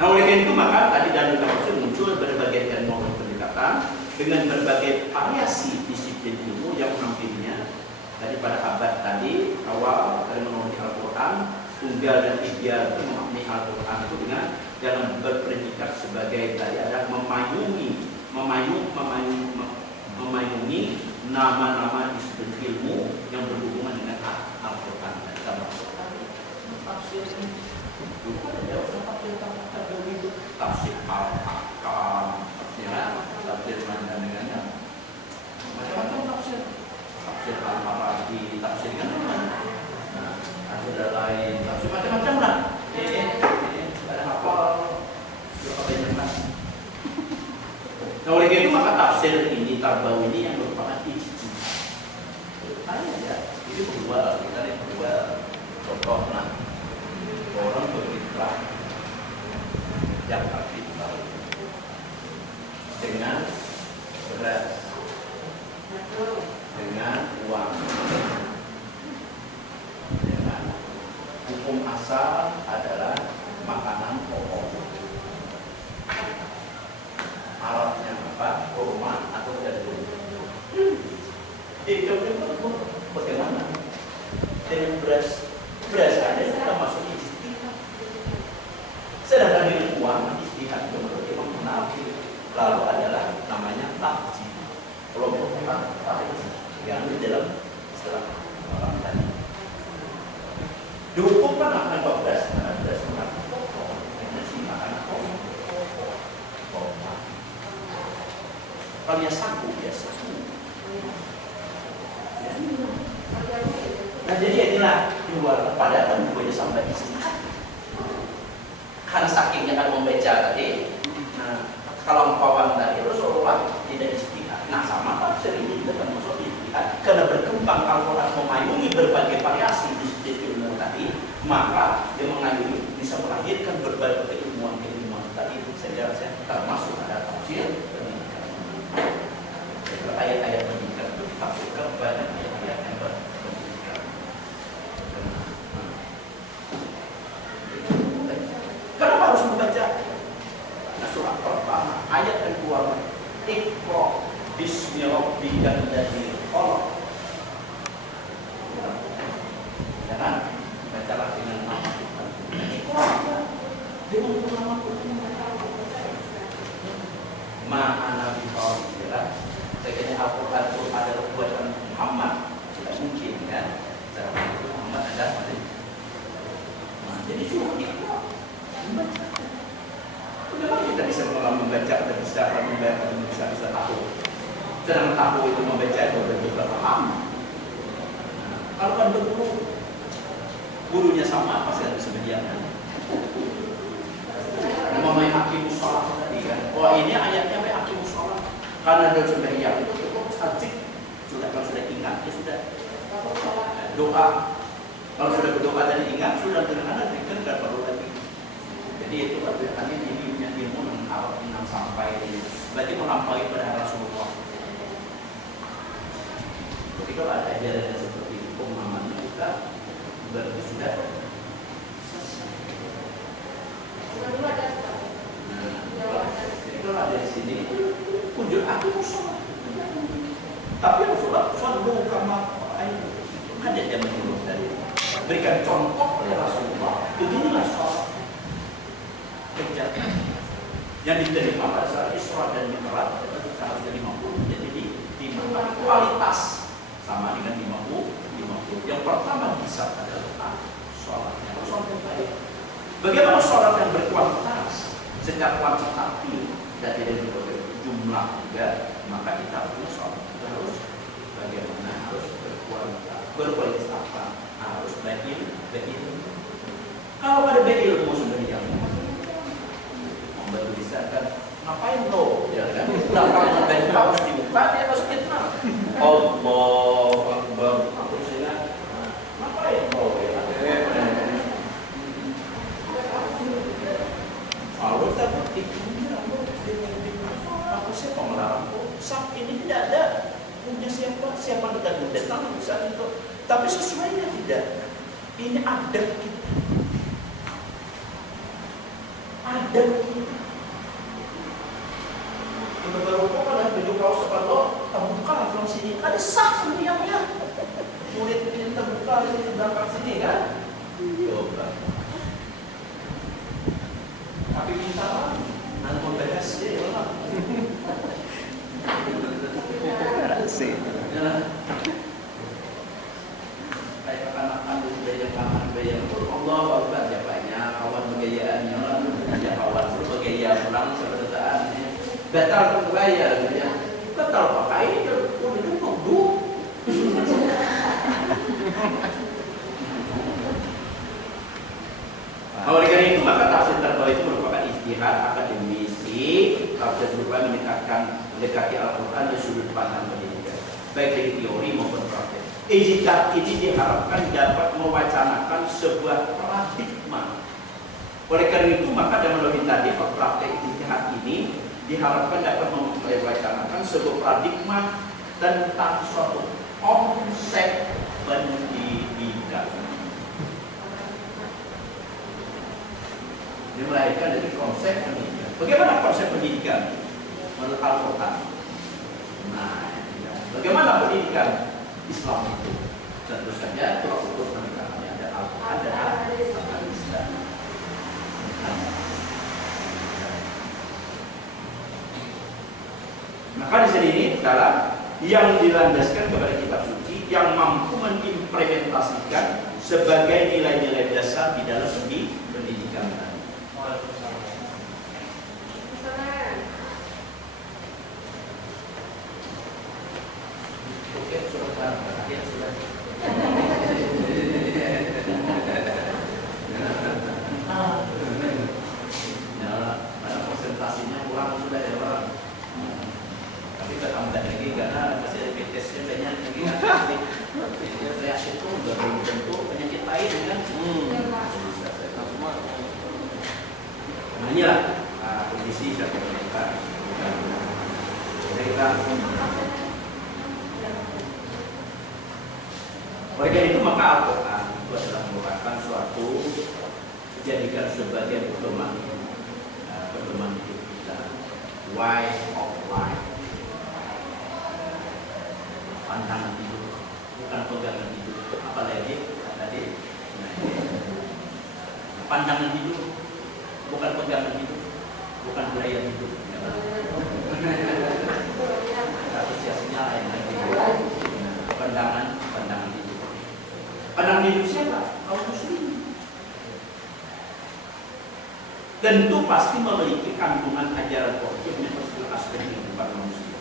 Nah oleh karena itu maka tadi dalam kasus muncul berbagai teknologi pendekatan dengan berbagai variasi disiplin ilmu yang menampilnya daripada abad tadi awal terminologi Al-Quran tunggal dan ideal itu memaknai Al-Quran itu dengan dalam berpredikat sebagai tadi ada memayungi nama-nama disiplin ilmu yang berhubungan dengan Al-Quran. Kita masuk tafsir tafsir Al-Hakam, tafsir mandangannya macam-macam tafsir Al-Maradi, tafsir kan ada lain, tafsir macam-macam lah. Ada apa yang mas. Nah oleh itu maka tafsir ini Tarbau ini yang merupakan ijtihad. Ya, ini kedua kita yang kedua contoh orang berfitrah yang berfitrah dengan beras, dengan uang, dengan hukum asal adalah makanan pokok. Arabnya apa? Kurma atau jagung. Jadi bagaimana dengan beras? Beras aja kita masuk ijtihad. Sedangkan dengan uang ijtihad itu menurut Imam Hanafi lalu adalah namanya takjid. Kelompok takjid yang di dalam istilah orang tadi. Dihukumkan akan beras karena beras makanan pokok. Karena si makanan pokok. Kalau yang saku biasa. Nah jadi inilah dua pada kan bukannya sampai istihad. Karena sakingnya kan membaca tadi. Nah kalau umpama tadi Rasulullah tidak istihad. Nah sama tafsir ini juga termasuk istihad. Karena berkembang Al-Quran memayungi berbagai variasi di ilmu tadi, maka dia mengayungi bisa melahirkan berbagai keilmuan tadi. Saya termasuk ada tafsir pendidikan. Ayat-ayat pendidikan itu ditafsirkan banyak ayat-ayat yang berpendidikan. Kenapa harus membaca? Nah, surat pertama, ayat kedua, Iqra bismi rabbikal ladzi khalaq. Jangan bacalah dengan nama Tuhan. Iqra dengan nama Tuhan. Ma'ana biqadir. Saya kira Al-Quran itu adalah buatan Muhammad, tidak mungkin kan? Cara Muhammad ada. Nah, jadi suruh Iqra. Bagaimana kita bisa membaca, kita bisa membaca, bisa tahu. Sedang tahu itu membaca itu betul-betul paham. Kalau kan berguru, gurunya sama pasti ada kesediaan. Memang hakim sholat tadi kan. Oh ini ayatnya hakim sholat. Karena dia sudah yang itu cukup hajik. Kalau sudah ingat ya sudah doa. Kalau sudah berdoa dan ingat sudah dengan zikir tidak perlu lagi. Jadi itu artinya ini ilmu yang sampai berarti melampaui pada Rasulullah. Jadi kalau ada ajaran seperti itu pemahamannya kita berarti sudah selesai. Jadi kalau ada di sini kunjung aku sholat. Tapi Rasulullah sholat kama kan dia menyuruh dari berikan contoh oleh Rasulullah. Beginilah sholat kerja yang diterima pada saat Isra dan Mi'raj itu seharusnya 50 jadi di 50 kualitas sama dengan 50 pertama bisa adalah sholatnya harus sholat yang baik. Bagaimana sholat yang berkualitas secara kuantitatif dan tidak jumlah juga, maka kita punya sholat kita harus bagaimana harus berkualitas. Berkualitas apa? Harus baik ilmu. Kalau ada baik ilmu sebenarnya membantu disahkan, ngapain lo? Ya kan? Belakang dari kaos di muka dia masuk fitnah. Allah Akbar. Aku sehingga ngapain lo? Kalau takut ibunya, aku siapa melarang? Saat ini tidak ada punya siapa kita datang saat itu. Tapi sesuainya tidak. Ini adat kita. Adat kita. Baru kok ada baju kaos sepatu terbuka langsung sini. Ada sah semuanya. Murid ini terbuka ini berangkat sini kan? Coba. Tapi minta nanti membahas dia lah. Asik. Kayak anak-anak budaya kanan budaya Allah Akbar ya banyak kawan budayanya lah, ya kawan budaya pulang sebetulnya batal budaya ya. Batal pakai itu udah duduk. Oleh karena itu maka tafsir terbaik itu merupakan ijtihad akademisi. Tafsir berubah mendekati Al-Quran dari sudut pandang pendidikan, baik dari teori maupun praktek. Ijtihad ini diharapkan dapat mewacanakan sebuah paradigma. Oleh karena itu maka dalam logika tadi praktek ijtihad ini diharapkan dapat mewacanakan sebuah paradigma tentang suatu konsep pendidikan. Dia melahirkan dari konsep pendidikan. Bagaimana konsep pendidikan menurut Al-Quran? Nah, ya. Bagaimana pendidikan Islam itu? Tentu saja tolak ukur pernikahannya ada Al-Quran dan Al-Islam. Maka di sini adalah yang dilandaskan kepada kitab suci yang mampu mengimplementasikan sebagai nilai-nilai dasar di dalam pendidikan. Oke, sudah akhir sudah. Ya, mana presentasinya kurang sudah ya Pak. Tapi kita tambah lagi karena masih ada tesnya banyak lagi kan. Reaksi itu belum tentu penyakit lain kan. Nah inilah kondisi dan kita. Jadi kita oleh karena itu maka Al-Quran itu adalah merupakan suatu dijadikan sebagai pedoman hidup kita, way of life, pandangan hidup, bukan pegangan hidup. Apalagi tadi, pandangan hidup, bukan pegangan hidup, bukan gaya hidup. Asosiasinya lain lagi. Pandangan hidup. Pandangan hidup siapa? Kaum muslim. Tentu pasti memiliki kandungan ajaran positif yang harus aspek kehidupan manusia.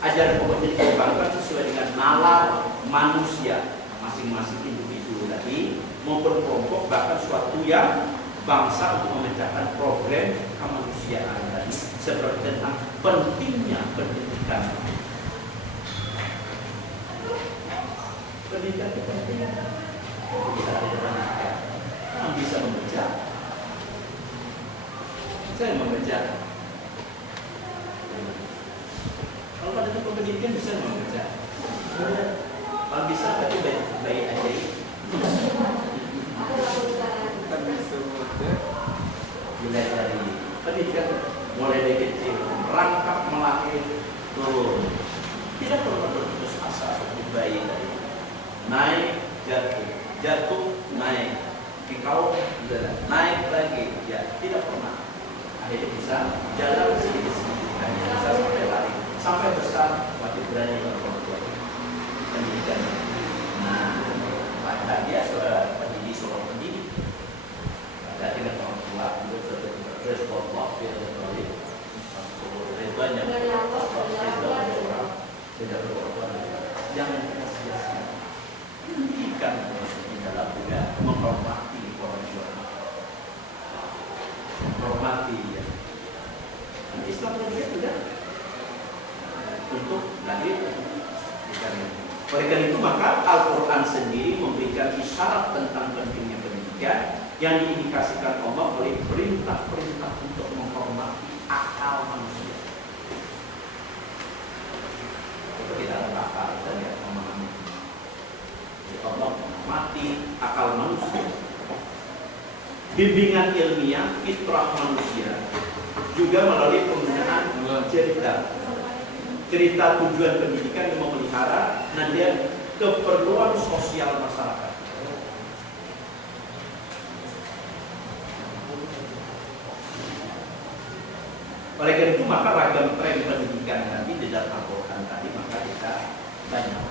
Ajaran positif dikembangkan sesuai dengan nalar manusia, masing-masing individu tadi maupun kelompok, bahkan suatu yang bangsa untuk memecahkan problem kemanusiaan tadi, seperti tentang pentingnya pendidikan. Pendidikan itu penting. Kita ada pendidikan. Yang bisa membaca. Saya membaca. Kalau pada itu pendidikan bisa membaca. Kalau bisa berarti baik aja. Mulai dari pendidikan, mulai dari kecil, merangkap melahir turun. Tidak perlu berputus asa seperti bayi tadi. Naik, jatuh, naik. Kikau, naik lagi, ya tidak pernah. Akhirnya bisa jalan sedikit-sedikit, bisa sampai lari, sampai besar, wajib berani berbuat pendidikan. Nah, Nah, dia seorang pendidik, seorang pendidik. Ada dengan orang tua, dia sudah berkelompok, dia terkait banyak tidak berkorban. Jangan kita sia-sia. Pendidikan di dalam juga menghormati orang tua, menghormati ya. Islam dia sudah untuk lahir. Oleh karena itu maka Al-Quran sendiri memberikan isyarat tentang pentingnya pendidikan yang diindikasikan Allah oleh perintah-perintah untuk menghormati akal manusia. Itu kita harus akal dan ya memahami. Allah menghormati akal manusia. Bimbingan ilmiah fitrah manusia juga melalui penggunaan cerita tujuan pendidikan yang memelihara nanti keperluan sosial masyarakat. Oleh karena itu maka ragam tren pendidikan tadi di dalam Al-Quran tadi maka kita banyak.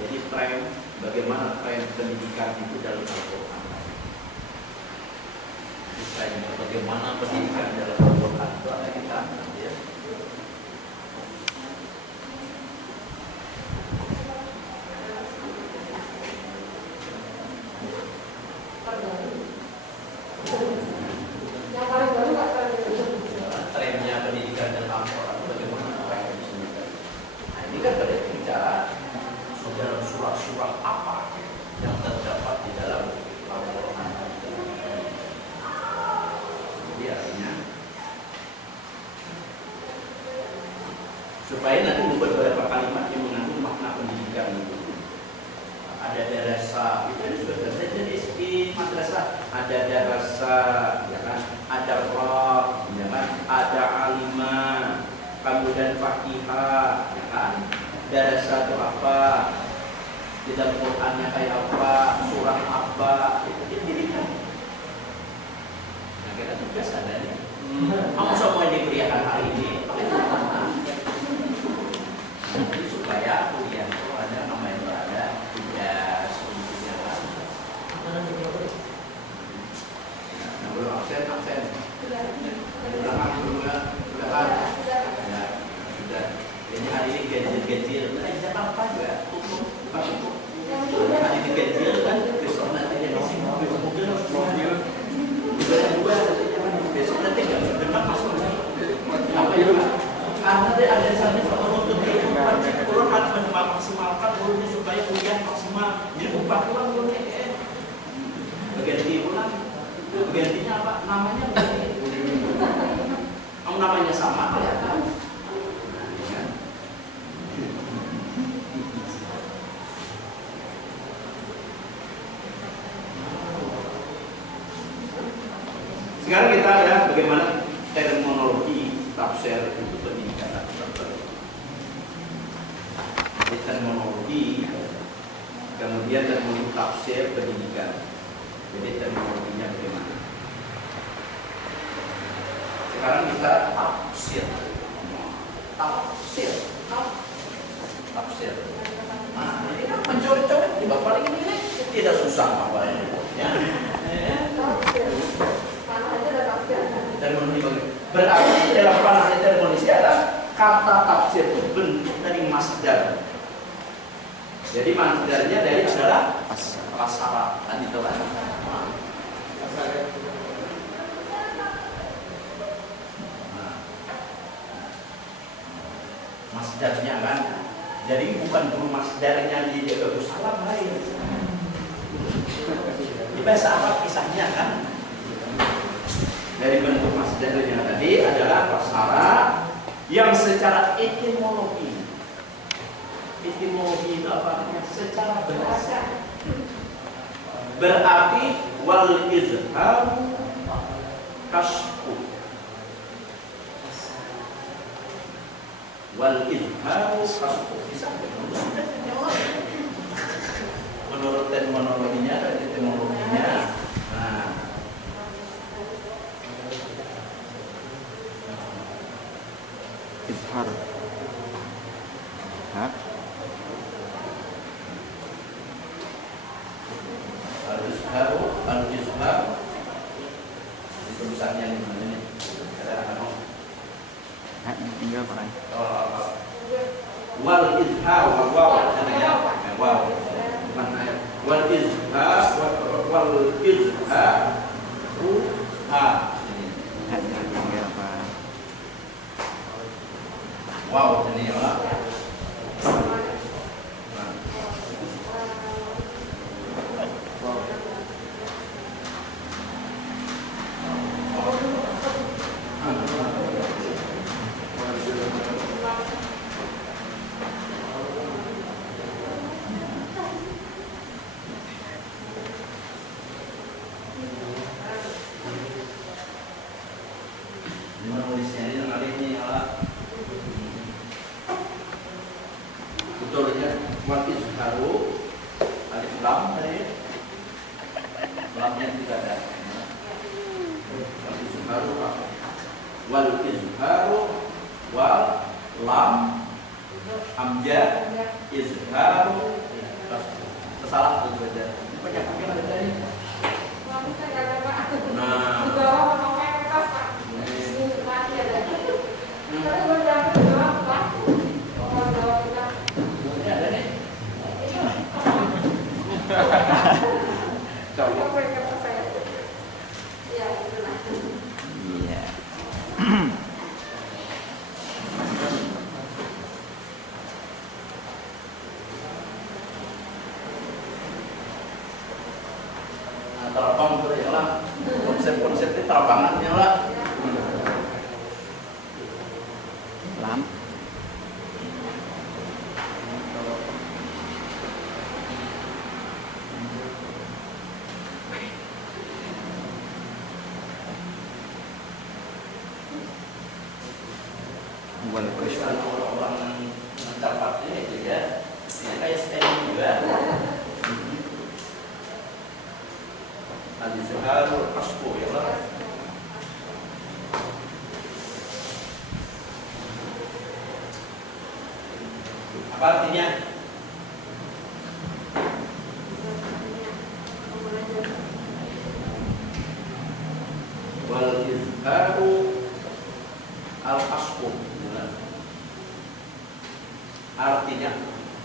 Jadi tren bagaimana tren pendidikan itu dalam Al-Quran. Misalnya bagaimana pendidikan dalam Al-Quran itu ada kita ya. Trennya pendidikan dalam Al-Quran bagaimana tren itu. Nah ini kan pada bicara dalam surah-surah apa yang terdapat di dalam Al-Quran. Jadi artinya supaya nanti beberapa kalimat yang mengandung makna pendidikan itu. Ada darasa, itu sudah jadi di madrasah. Ada darasa, ya kan? Ada roh, ya kan? Ada alimah, kemudian fakihah, ya kan? Darasa itu apa? Di dalam Qurannya kayak apa? Surah apa? Itu pendidikan. Nah kita tugas adanya. Kamu semua diberikan hari ini. Jadi supaya kuliah itu ada namanya ada tugas untuk kan. Nah, belum absen. Belakang juga. Ya, sudah. Jadi hari ini ganjil. Jangan apa juga. Tutup. Hari ini ganjil kan besok nanti jadi besok mungkin harus mobil. Besok nanti nggak berdebat masuk. Apa itu? Nanti ada saatnya menuntut turun harus memaksimalkan turunnya supaya kuliah maksimal. Jadi upah pulang turunnya ganti pulang. Gantinya apa? Namanya ganti. Kamu namanya sama kelihatan. Sekarang kita lihat bagaimana terminologi tafsir untuk pendidikan tertentu. Terminologi, kemudian terminologi tafsir pendidikan. Jadi terminologinya bagaimana? Sekarang kita tafsir. Nah, ini kan mencoret-coret di bawah ini tidak susah apa ini. Ya. Terminologi berarti dalam panahnya terminologi adalah kata tafsir itu bentuk dari masdar. Jadi masdarnya dari adalah prasyarat kan itu kan. Masdarnya kan. Jadi bukan guru masdarnya di Yerusalem lain. Di bahasa Arab kisahnya kan. Dari bentuk masdarnya tadi adalah prasyarat yang secara etimologi itu apa artinya? Secara bahasa berarti wal izhar kasfu wal izhar kasfu bisa menurut terminologinya dan etimologinya. Nah izhar. Hah? izharu al-izhar di tulisannya di mana nih? Ada apa? Tinggal Pak. Wal izhar waw ada ya? Waw. Mana ya? Wal izhar ha. Tinggal Pak. Wow, ini ya. Menulisnya ini kali ini adalah betulnya wal izharu alif lam tadi lamnya tidak ada. Wal izharu wal lam hamzah izharu salah itu aja. Banyak pakai ada tadi. Nah, Iya. terbang itu ya lah. Konsep-konsepnya terbangannya lah. Lam. Wal Kalau orang-orang mendapatnya itu ya, ini kayak stand juga. Al-izharu kasbu ya lah. Apa artinya? Wal izharu al-kasbu. Artinya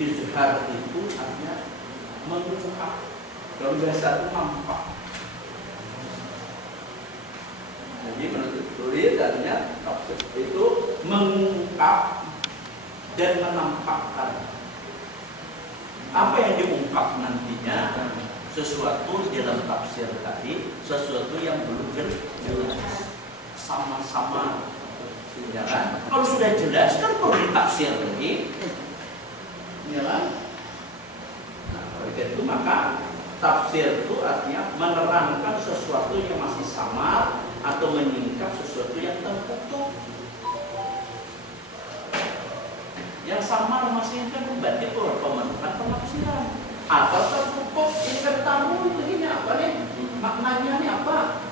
izhar itu artinya mengungkap. Kalau bahasa itu nampak. Jadi menurut tulis artinya itu mengungkap dan menampakkan. Apa yang diungkap nantinya? Sesuatu di dalam tafsir tadi, sesuatu yang belum jelas, sama-sama. Ya kan? Kalau sudah jelas kan perlu ditafsir lagi. Ya kan? Nah, oleh itu maka tafsir itu artinya menerangkan sesuatu yang masih samar atau menyingkap sesuatu yang tertutup. Yang samar masih kan berarti pembentukan penafsiran. Atau tertutup ini kan tamu ini apa nih? Maknanya ini apa?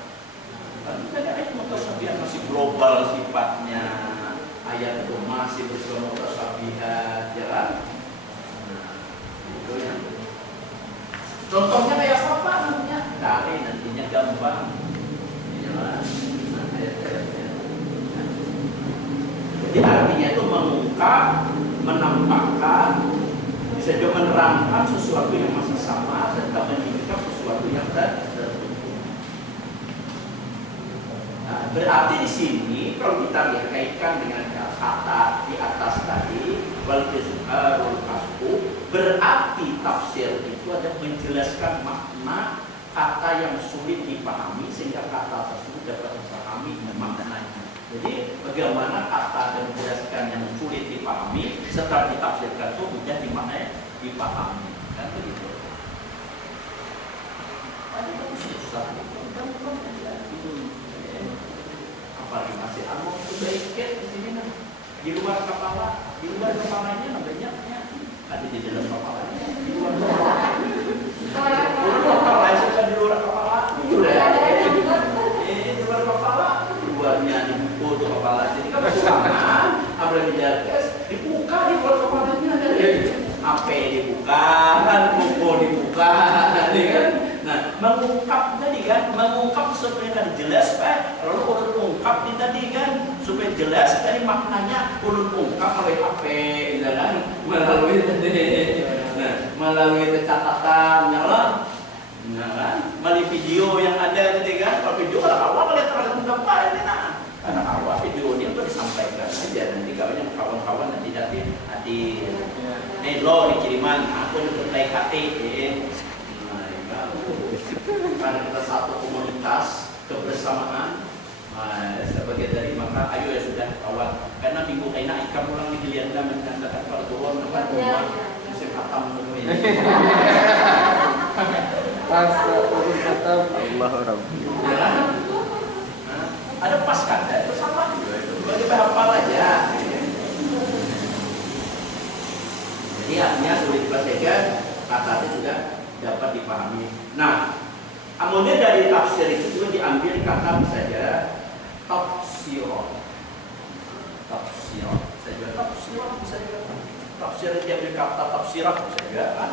Kan ada ayat mutasabihat masih global sifatnya, ayat itu masih bersama mutasabihat, ya kan? Nah, itu ya. Contohnya kayak apa namanya? Cari nantinya gampang, ya kan? Nah, ayat-ayatnya. Jadi artinya itu mengungkap, menampakkan, bisa juga menerangkan sesuatu yang masih sama serta menyingkap sesuatu yang tertutup. Nah, berarti di sini kalau kita lihat kaitkan dengan kata di atas tadi wal izharul kasbu, berarti tafsir itu ada menjelaskan makna kata yang sulit dipahami sehingga kata tersebut dapat dipahami maknanya. Jadi bagaimana kata dan menjelaskan yang sulit dipahami setelah ditafsirkan itu mudah dipahami, kan begitu. Tadi kan susah, apalagi masih anu itu baiknya di sini kan di luar kepalanya namanya ada di dalam kepalanya, di luar kepala suka di luar kepala itu ya, di luar kepala luarnya dibuka tuh kepala, jadi kan kurangan apalagi diatas dibuka di luar kepalanya ada apa dibuka kan kuku dibuka, kan? Nah maksudnya kan jelas Pak. Lalu urut ungkap nih tadi kan supaya jelas tadi maknanya urut ungkap melalui HP, gitu kan? Melalui tadi, nah, melalui catatan, nyala, nah kan? Melalui video yang ada tadi kan? Kalau video kalau awal lihat terlalu gambar ini nah. Karena awal video ini untuk disampaikan aja nanti kawan-kawan nanti hati nih lo di kiriman aku dipercaya hati karena kita satu komunitas kebersamaan sebagai dari maka ayo ya sudah kawan karena minggu kena ikan pulang di giliran dan menandakan pada turun tempat rumah musim hatam ini Pas urut khatam Allah Rabbi. Ada pas kan itu sama juga itu bagi hafal aja. Jadi artinya sulit diperhatikan kata-kata juga dapat dipahami. Nah, kemudian dari tafsir itu juga diambil kata saja tafsirah. Tafsirah saja tafsirah bisa dikatakan. Tafsir diambil kata tafsirah saja kan.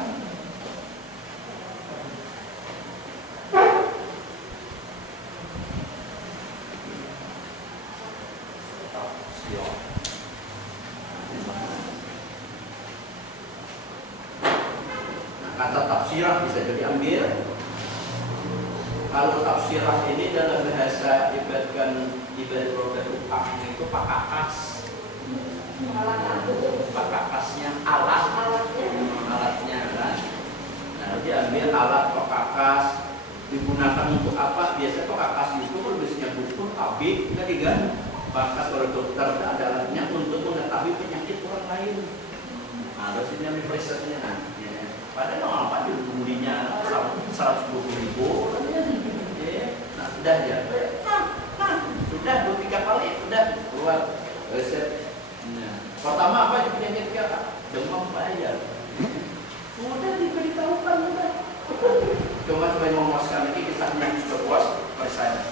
Kata tafsirah bisa jadi ambil. Kalau tafsirah ini dalam bahasa ibaratkan ibarat produk upahnya itu pakakas. Pakakasnya alatnya kan. Nah, diambil alat pakakas digunakan untuk apa? Biasanya pakakas itu kan biasanya buku tabib tadi kan. Pakas kalau dokter ada alatnya untuk mengetahui penyakit orang lain. Nah, terus ini ambil risetnya. Padahal apa di kemudiannya 120.000 nah sudah ya sudah 2-3 kali sudah keluar resep. Pertama apa penyakit demam bayar sudah diberitahukan sudah. Cuma supaya memuaskan lagi kisahnya sudah puas persen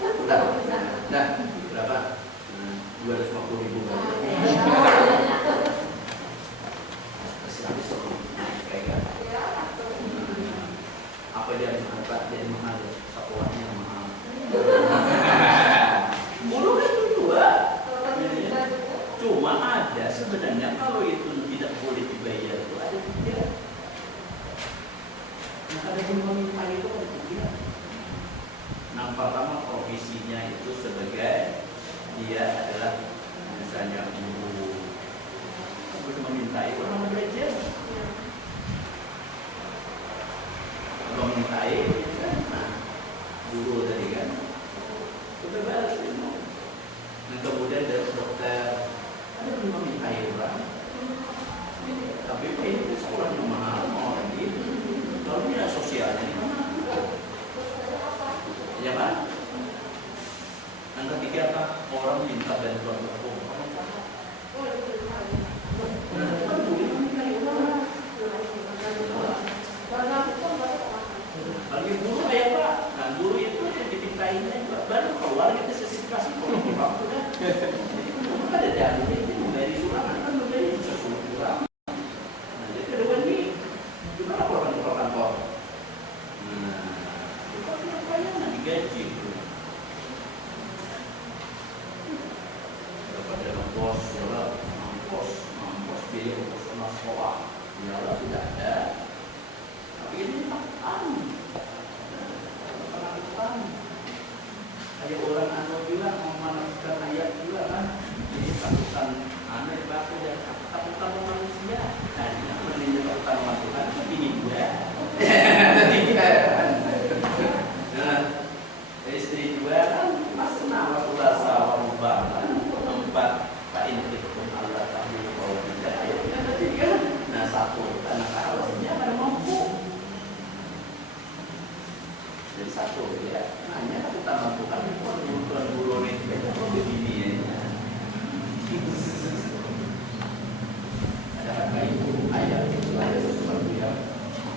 sudah nah berapa 250.000 apa dia mahal dia mahal satuannya mahal mulu kan dua cuma ada sebenarnya kalau itu tidak boleh dibayar itu ada tidak nah ada yang meminta itu ada tidak nah pertama profesinya itu sebagai dia adalah misalnya guru meminta itu orang belajar memintai kan nah guru tadi kan sudah balik dan kemudian dari dokter ada yang memintai orang tapi ini sekolahnya mahal mau lagi kalau tidak sosialnya di mana ya kan yang ketiga apa orang minta bantuan hukum bagi guru kayak Pak, nah guru itu yang dipintainya baru keluar kita spesifikasi kalau waktu kan, jadi ada jadul itu dari surat kan menjadi sesuatu. Nah jadi kedua ini gimana kantor? Nah, itu apa digaji? Dapat dari bos, mampus biaya operasional sekolah, ya sudah ada. Tapi ini kayak orang bilang mau memanaskan ayat juga kan ini takutan aneh baku dan takutan manusia hanya menilai takutan Tuhan itu ini juga nah istri juga kan masna wasulah sawabah empat pak ini pun Allah tahu bahwa tidak ayatnya tadi kan nah satu anak harusnya ada mampu jadi satu ya hanya kita lakukan kebutuhan guru ini begini ya ada harga itu ayat itu ada sesuatu yang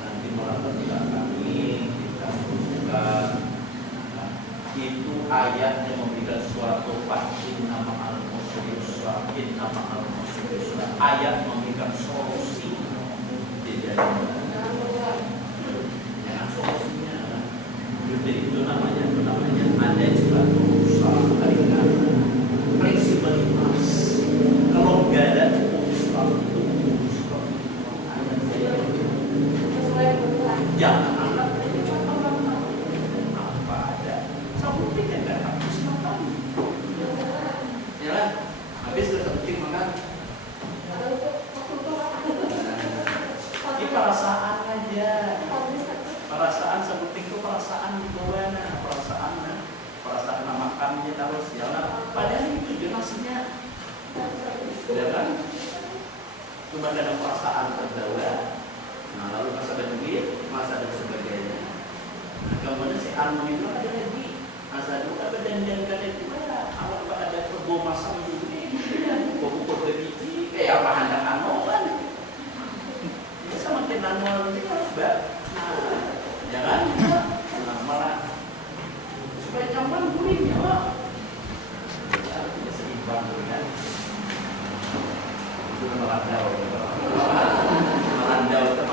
nanti melakukan kami kita juga itu ayat yang memberikan suatu vaksin nama al-musyrik nama al-musyrik ayat memberikan solusi tidak jangan solusinya jadi itu namanya harus jalan. Padahal itu jelasnya, ya kan? Cuma ada perasaan terdahulu. Nah, lalu masa banjir, masa dan sebagainya. Nah, kemudian si Arman itu ada lagi masa dulu apa dan kadang itu awal ada kebo masam ini, kebo biji kayak apa hendak anoan. Ini sama tenanuan ini harus ya kan? Nah, malah supaya campur gurihnya lah. Artinya seimbang kan? Itu merandau, merandau itu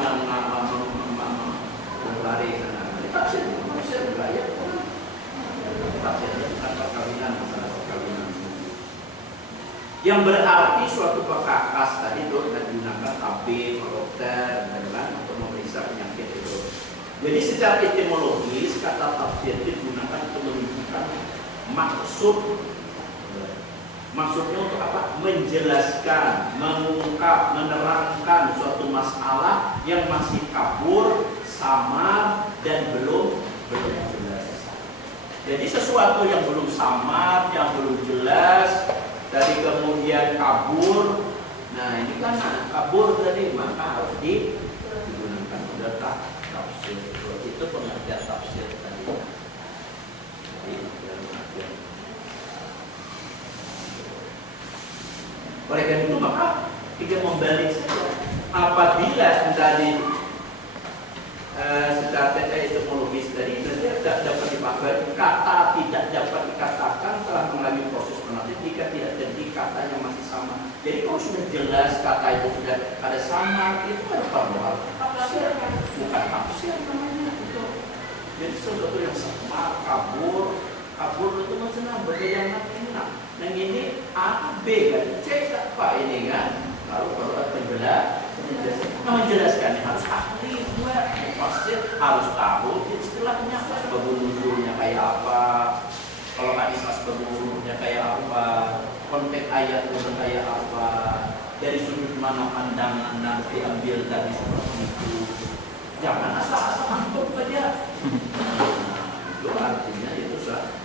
lari sana. Tafsir juga ya. Tafsirnya bukan perkawinan, masalah perkawinan. Yang berarti suatu perkakas tadi itu digunakan tabib, dokter, dan untuk memeriksa penyakit itu. Jadi secara etimologis kata tafsir itu digunakan untuk menunjukkan maksud. Maksudnya untuk apa? Menjelaskan, mengungkap, menerangkan suatu masalah yang masih kabur, samar, dan belum jelas. Jadi sesuatu yang belum samar, yang belum jelas, dari kemudian kabur. Nah ini kan kabur tadi, maka harus digunakan udah tafsir. Itu pengertian tafsir tadi. Oleh karena itu maka kita membalik saja. Apabila tadi secara etimologis tadi tidak dapat dipakai, kata tidak dapat dikatakan telah mengalami proses penatif jika tidak jadi kata yang masih sama. Jadi kalau sudah jelas kata itu sudah ada sama, itu ada perbuatan tafsir, bukan tafsir namanya itu. Jadi sesuatu yang sama, kabur itu maksudnya bagaimana enak. Yang ini A, B kan, C apa ini kan. Lalu kalau ada menjelaskan harus ahli buat pasti harus tahu istilahnya sebab nuzulnya kayak apa, kalau hadis sebab nuzulnya kayak apa, konteks ayat itu kayak apa, dari sudut mana pandangan nanti ambil dari seperti itu. Jangan asal-asal angkut aja. Itu artinya itu sah.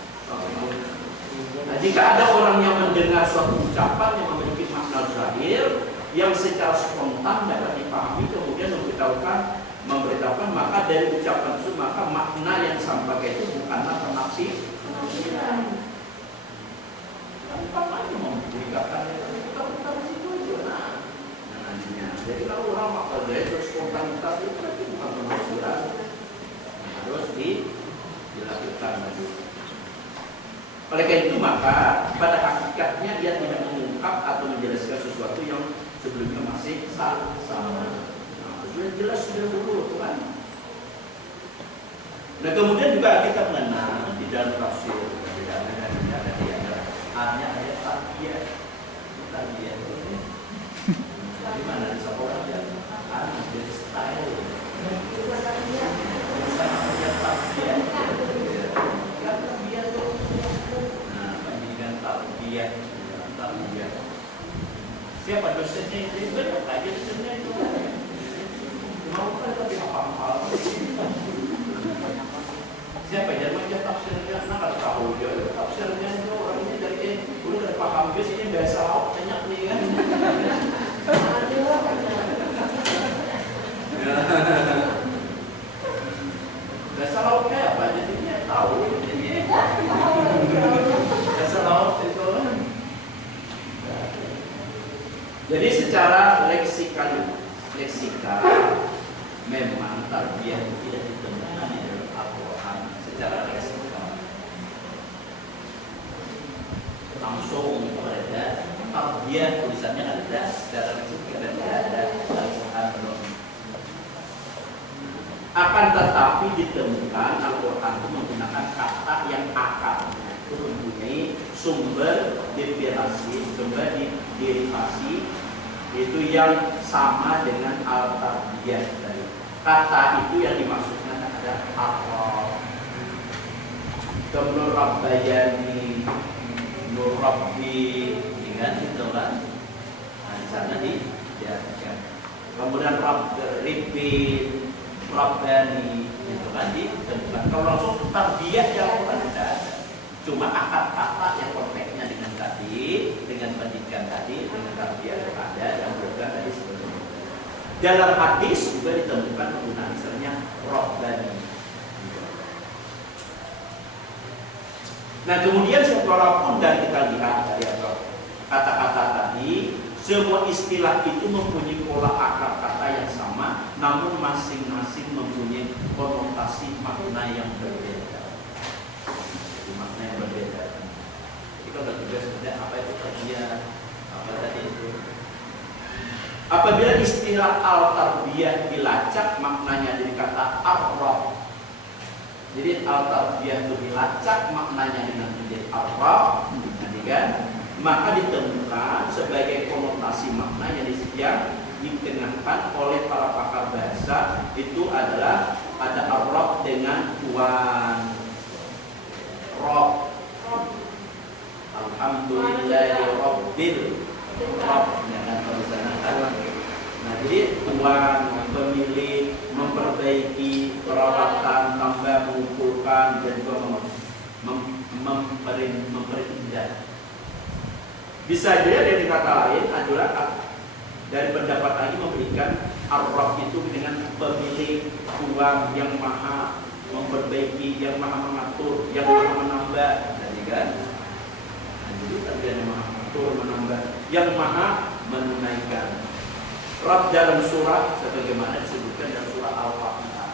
Nah, jika ada orang yang mendengar suatu ucapan yang memiliki makna zahir yang secara spontan dapat dipahami kemudian memberitahukan maka dari ucapan itu maka makna yang disampaikan itu bukanlah penafsiran. Gampang memberikan kita itu aja. Nah, jadi kalau orang makna dari spontanitas itu berarti bukan penafsiran. Harus dilakukan lagi. Oleh karena itu maka pada hakikatnya dia tidak mengungkap atau menjelaskan sesuatu yang sebelumnya masih sama. Nah, sudah jelas sudah dulu kan. Nah kemudian juga kita mengenal di dalam tafsir ada hanya ayat tafsir ini. Di mana di sekolah dia jadi style. Sama ayat tafsir. Tarbiyah. Siapa dosennya itu? Banyak aja dosennya itu. Mau kan tapi hafal. Siapa yang macam tafsirnya? Nah kalau tahu dia tafsirnya itu orangnya dari udah dari paham dia sini biasa banyak nih kan. Biasa laut kayak apa? Jadinya tahu ini. Biasa laut itu. Jadi secara leksika memang tarbiyah tidak ditemukan di dalam Al-Quran secara leksika. Langsung ada tarbiyah tulisannya ada secara leksika dan ada Al-Quran belum. Akan tetapi ditemukan Al-Quran itu menggunakan kata yang akar itu mempunyai sumber derivasi itu yang sama dengan al-tarbiyah tadi. Kata itu yang dimaksudkan ada akal. Kemudian rabbayani, nurabbi, ingat itu kan? Nah, di sana diartikan. Kemudian ribbin, rabbani, itu kan ditentukan. Kalau langsung tarbiyah yang bukan tidak ada. Cuma akar kata yang konteksnya dengan tadi, dengan pendidikan tadi, dengan tarbiyah yang ada yang berperan tadi sebelumnya. Dalam hadis juga ditemukan penggunaan misalnya robbani. Nah kemudian walaupun dan kita lihat dari kata-kata tadi, semua istilah itu mempunyai pola akar kata yang sama, namun masing-masing mempunyai konotasi makna yang berbeda. Jadi makna yang berbeda. Jadi kalau juga sebenarnya apa itu tarbiyah, apa tadi itu. Apabila istilah al-tarbiyah dilacak, maknanya dari kata ar-rab. Jadi al-tarbiyah itu dilacak maknanya dengan menjadi ar-rab, kan? Maka ditemukan sebagai konotasi makna yang dikenakan oleh para pakar bahasa itu adalah ada ar-rab dengan tuan, rob, alhamdulillahi rabbil rob, dengan tulisan. Nah jadi tuan, pemilik, memperbaiki, perawatan, tambah, mengumpulkan dan juga memperindah. Bisa jadi dari kata lain adalah dari pendapat lagi memberikan ar-rab itu dengan pemilik, tuan yang maha memperbaiki, yang maha mengatur, yang maha menambah, tadi kan? Nah, jadi tadi yang maha mengatur, menambah, yang maha menunaikan. Rab dalam surah sebagaimana disebutkan dalam surah Al-Fatihah,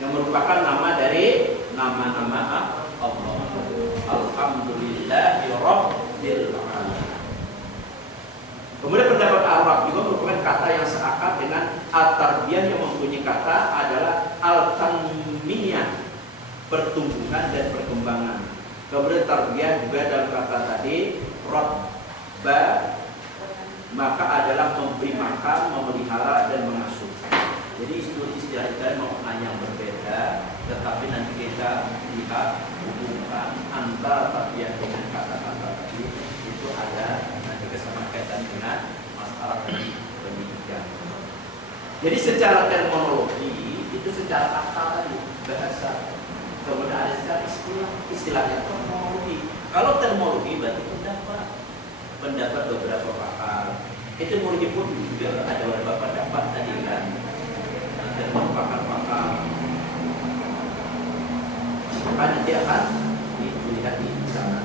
yang merupakan nama dari nama-nama Allah. Alhamdulillahi Rabbil Alamin. Kemudian pendapat Arab juga merupakan kata yang seakat dengan at-tarbiyah yang mempunyai kata adalah al-tanmiyah, pertumbuhan dan perkembangan. Kemudian tarbiyah juga dalam kata tadi rabba, maka adalah memberi makan, memelihara dan mengasuh. Jadi istilah itu makna yang berbeda, tetapi nanti kita lihat hubungan antara tarbiyah dengan kata-kata tadi itu ada nanti kesamaan kaitan dengan masalah tadi pendidikan. Jadi secara terminologi itu secara kata tadi bahasa, kemudian ada secara istilahnya terminologi. Kalau terminologi berarti pendapat beberapa pakar. Etimologi pun juga ada beberapa pendapat tadi kan. Dan pakar-pakar ada dia akan dilihat di sana.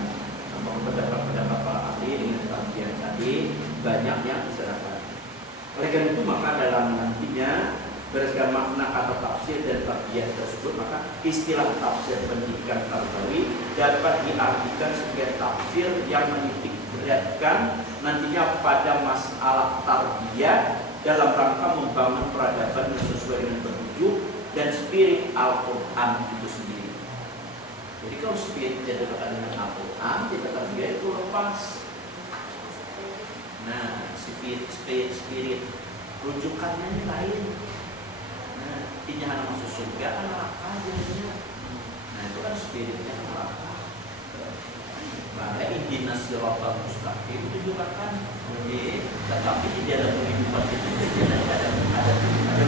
Pendapat para ahli dengan tarbiyah tadi banyak yang diserahkan. Oleh karena itu maka dalam nantinya berdasarkan makna kata tafsir dan tarbiyah tersebut, maka istilah tafsir pendidikan tarbawi dapat diartikan sebagai tafsir yang menitik beratkan nantinya pada masalah tarbiyah dalam rangka membangun peradaban yang sesuai dengan petunjuk dan spirit Al-Quran itu sendiri. Jadi kalau spirit dikatakan dengan Al-Quran, kita tarbiyah itu lepas. Nah, spirit rujukannya ini lain. Nah, intinya anak masuk surga, anak apa jadinya? Nah, itu kan spiritnya apa? Maka intinya siratal mustaqim itu juga kan, tetapi di dalam kehidupan itu ada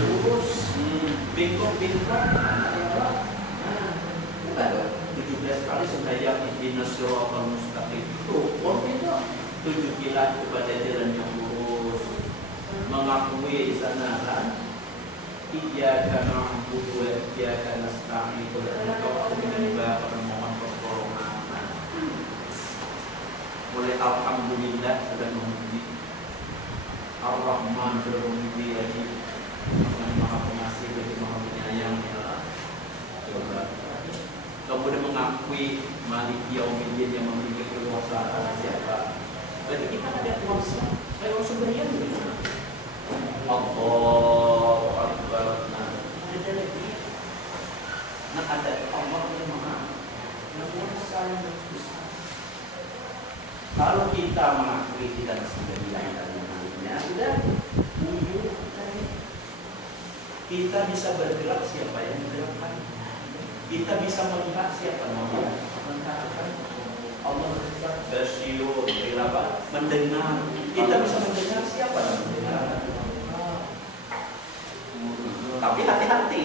lurus, bengkok, nah, 17 kali sebenarnya intinya siratal mustaqim itu, kita tujuh kilat kepada jalan yang lurus, mengakui di sana kan, iyyaka na'budu wa iyyaka nasta'in, engkau menyembah permohon pertolongan. Oleh alhamdulillah sudah memuji, Ar-Rahman sudah memuji lagi, yang maha pengasih bagi maha penyayang ya. Coba. Kemudian mengakui Malik Yaumiddin yang memiliki kekuasaan siapa? Berarti kita ada kuasa. Kayak orang sumbernya dulu. Allahu Akbar. Nah, ada lagi. Nah, ada Allah yang maha kuasa yang besar. Kalau kita mengakui kita sebagai lain-lainnya, sudah kita bisa bergerak siapa yang menggerakkan. Kita bisa melihat siapa yang menggerakkan. Allah bergerak, bersiul, mendengar. Kita bisa mendengar siapa yang mendengar. Tapi hati-hati.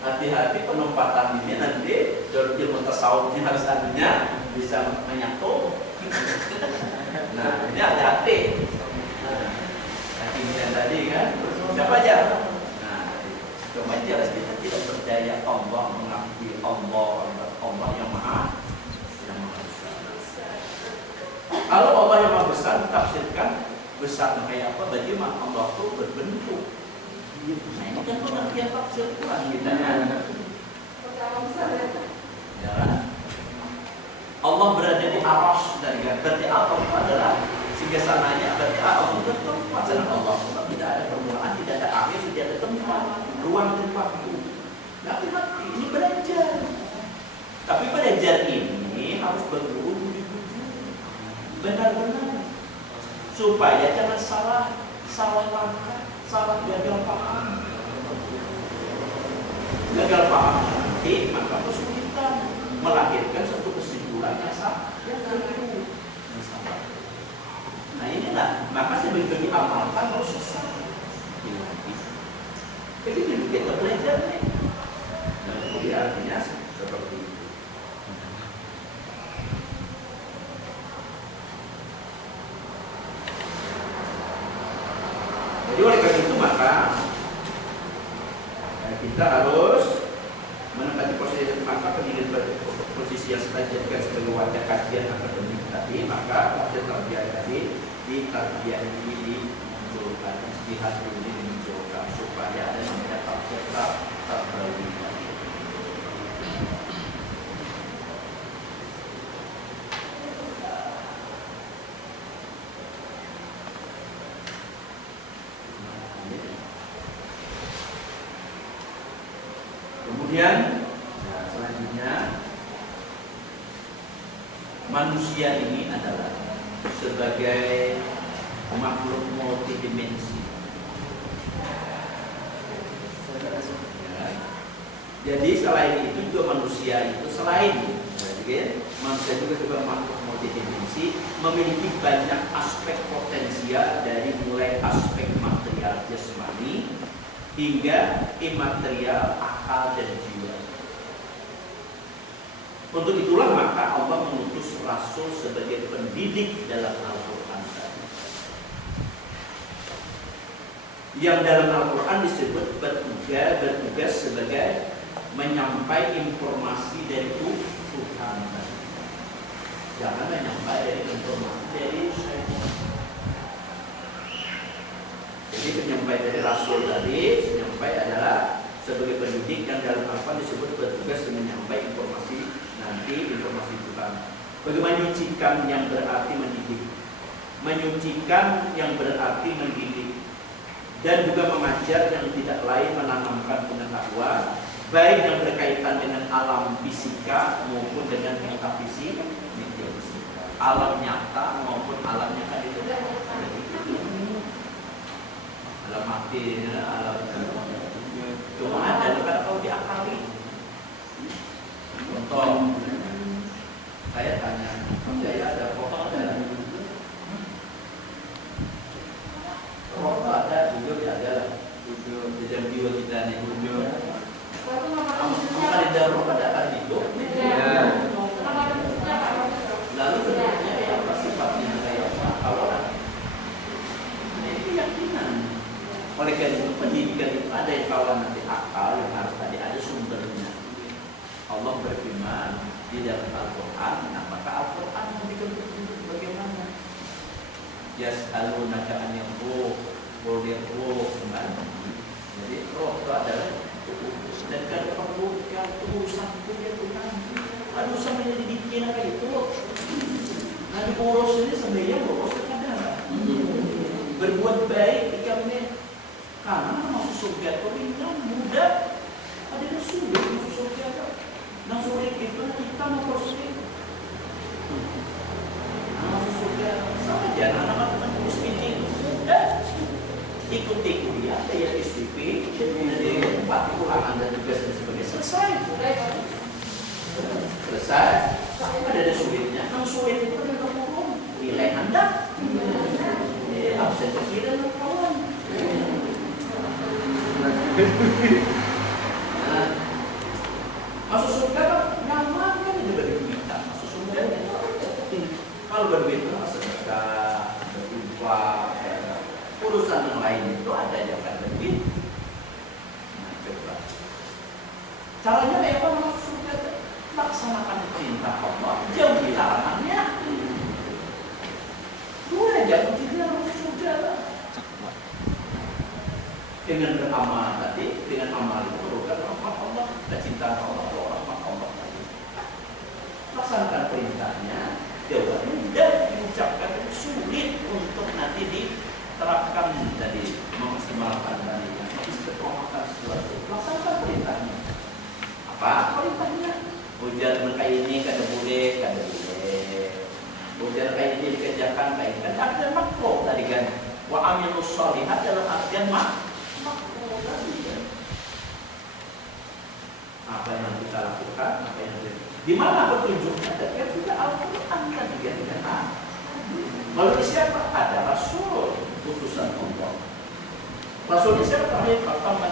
Hati-hati penempatan ini nanti ilmu tasawufnya harus adanya bisa menyatu. Nah, ini hati-hati. Nah, yang tadi kan, siapa aja? Nah, coba jelas kita tidak percaya Allah mengakui Allah yang maha besar. Kalau Allah yang maha besar ditafsirkan besar kayak apa? Bagaimana Allah itu berbentuk? Nah, ini kan pengertian tafsir Quran kita kan. Ya kan? Allah berada di aras dari berarti apa itu adalah sehingga sananya berarti Allah itu tempat dan Allah tidak ada permulaan, tidak ada akhir, tidak ada tempat, ruang dan waktu. Tapi ini belajar. Tapi belajar ini harus berguru benar-benar supaya jangan salah langkah, salah gagal paham. Gagal paham nanti maka kesulitan melahirkan satu kesimpulan yang salah. Nah inilah makanya begitu diamalkan harus susah. Begitu kita belajar nih. Nah jadi artinya seperti itu. Jadi oleh karena itu maka kita harus menempati posisi yang selanjutnya sebagai wadah kajian akademik tadi, maka tafsir tarbiyah tadi di tarbiyah ini dimunculkan, istihad ini dimunculkan supaya ada namanya tafsir tarbiyah tadi. Kemudian selanjutnya manusia ini adalah sebagai makhluk multidimensi. Ya. Jadi selain itu juga manusia itu manusia juga sebagai makhluk multidimensi memiliki banyak aspek potensial dari mulai aspek material jasmani hingga imaterial akal dan jiwa. Untuk itulah maka Allah mengutus Rasul sebagai pendidik dalam Al-Quran tadi. Yang dalam Al-Quran disebut bertugas sebagai menyampaikan informasi dari Tuhan tadi. Jangan menyampaikan informasi dari syaitan. Jadi penyampaian dari Rasul tadi, penyampaian adalah sebagai pendidik yang dalam Al-Quran disebut bertugas menyampaikan informasi Tuhan. Bagaimana menyucikan yang berarti mendidik, menyucikan yang berarti mendidik, dan juga mengajar yang tidak lain menanamkan pengetahuan, baik yang berkaitan dengan alam fisika maupun dengan metafisika, alam nyata maupun alam yang ada itu. Alam mati, alam cuma ada kalau diakali. Contoh, saya tanya, saya ada rokok ada, rokok ada, jujur ada lah, jujur di dalam jiwa kita nih, jujur. Bukan di dalam rokok ada kan hidup. Lalu sebenarnya apa sifatnya kayak apa? Kalau ini keyakinan. Oleh karena itu pendidikan itu ada yang kalau nanti akal yang harus tadi ada sumbernya. Allah berfirman di dalam Al-Quran, maka Al-Quran memberikan petunjuk bagaimana. Yas'alunaka 'anil ruh, qul ruh. Jadi roh itu adalah dan kan perlu yang urusan punya Tuhan. Ada urusan menyelidiki apa itu. Nah di boros ini sebenarnya boros ada. Berbuat baik ikannya karena masuk surga itu ringan, mudah. Ada yang sulit masuk surga. Nah sulit itu kita mau proses itu. Nah masuk surga sama aja. Anak-anak miskin itu mudah. Ikuti kuliah, bayar SPP, dari tempat ulangan dan tugas dan sebagainya selesai. Selesai. Ada sulitnya. Yang sulit itu ada kurung. Nilai Anda. Absen kecil dan kawan. Nah, berduit itu sedekah, berinfak, ya. Urusan yang lain itu ada yang akan lebih. Nah, coba. Caranya kayak apa? Maksudnya laksanakan perintah Allah, jauhi larangannya. Dua aja, tidak sudah lah. Dengan beramal tadi, dengan amal itu merupakan rahmat Allah, kecintaan Allah, rahmat Allah tadi. Laksanakan perintahnya, jawabannya mudah diucapkan, sulit untuk nanti diterapkan tadi, memaksimalkan tadi, mengistiqomahkan sesuatu. Laksanakan perintahnya. Apa perintahnya? Ujar kayak ini kada boleh, kada boleh. Ujar kayak ini dikerjakan kayak ini. Kan ada makruh tadi kan. Wa amilus sholihat dalam artian makruh tadi kan. Apa yang kita lakukan, apa yang di mana petunjuknya? Dan juga Al-Quran tadi kan. Melalui siapa? Ada Rasul, utusan Allah. Rasulnya siapa? Terakhir pertama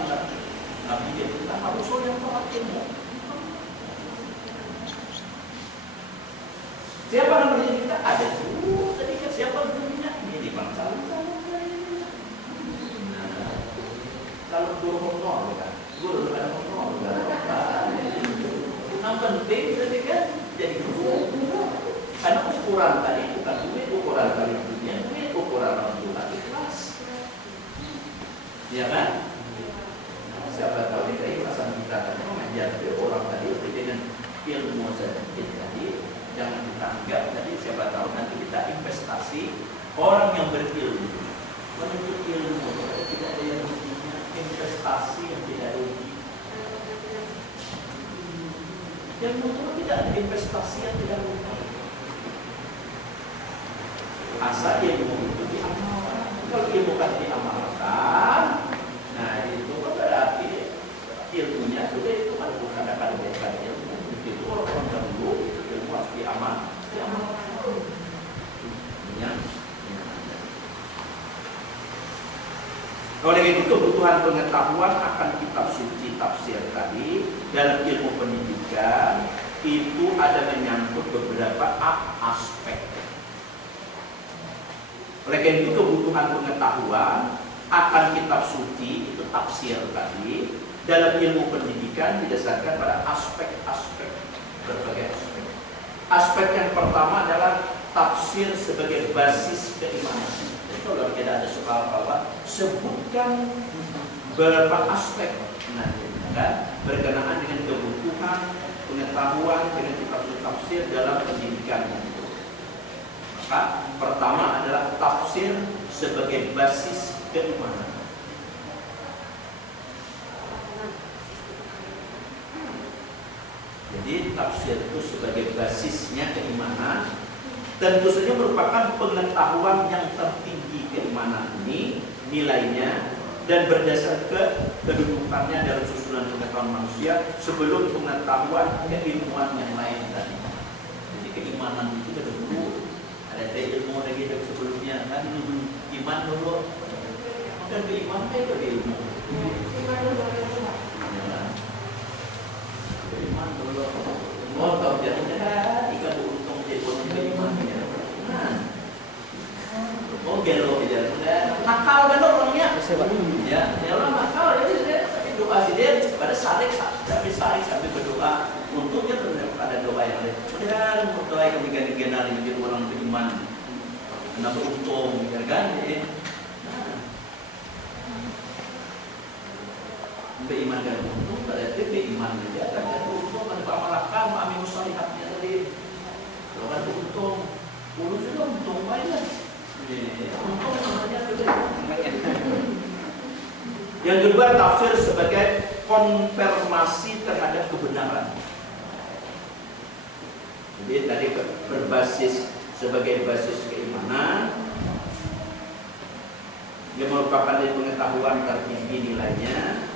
Nabi dia bilang Rasul yang terakhirmu. Siapa namanya kita? Ada dulu tadi kan siapa dulunya? Ini di bangsa kalau guru honor kan, guru ada honor kan. Yang penting tadi kan jadi guru. Karena ukuran tadi bukan duit, ukuran tadi dunia duit, ukuran orang tua ikhlas. Ya kan? Siapa tahu kita ikhlasan kita kan mengajar orang tadi dengan ilmu sedikit tadi. Jangan kita anggap tadi siapa tahu nanti kita investasi orang yang berilmu menuntut ilmu tidak ada yang ruginya, investasi yang tidak rugi. Yang betul tidak ada investasi yang tidak rugi. Asal ilmu itu diamalkan. Kalau ilmu kan diamalkan, nah itu berarti ilmunya sudah itu kan bukan akan menjadikan ilmu. Itu orang dahulu ilmu harus diamalkan. Oleh itu kebutuhan pengetahuan akan kitab suci tafsir tadi dalam ilmu pendidikan itu ada menyangkut beberapa aspek. Oleh itu kebutuhan pengetahuan akan kitab suci itu tafsir tadi dalam ilmu pendidikan didasarkan pada aspek-aspek berbagai aspek. Aspek yang pertama adalah tafsir sebagai basis keimanan. Kalau tidak ada soal apa, sebutkan beberapa aspek kan berkenaan dengan kebutuhan pengetahuan dengan kitab tafsir dalam pendidikan itu. Maka pertama adalah tafsir sebagai basis keimanan. Jadi tafsir itu sebagai basisnya keimanan. Tentu saja merupakan pengetahuan yang tertinggi keimanan ini nilainya dan berdasar kedudukannya dalam susunan pengetahuan manusia sebelum pengetahuan keilmuan yang lain tadi. Jadi keimanan itu ada dulu, ada ilmu lagi dari sebelumnya kan iman dulu dan keimanan itu ilmu. Keimanan dulu. Mau tahu jangan jika beruntung jadi beriman. Oh gelo aja, nakal kan orangnya. Ya orang nakal jadi dia tapi doa sih dia pada sarik sampai berdoa untungnya ada doa yang lain. Kemudian doa yang diganti-ganti menjadi orang beriman, kena beruntung, ya kan? Beriman dan beruntung berarti beriman dia akan beruntung dan beramalkan amin musalihatnya tadi. Kalau kan beruntung, urus itu untung banyak. Yang kedua tafsir sebagai konfirmasi terhadap kebenaran. Jadi tadi berbasis sebagai basis keimanan, dia merupakan pengetahuan tertinggi nilainya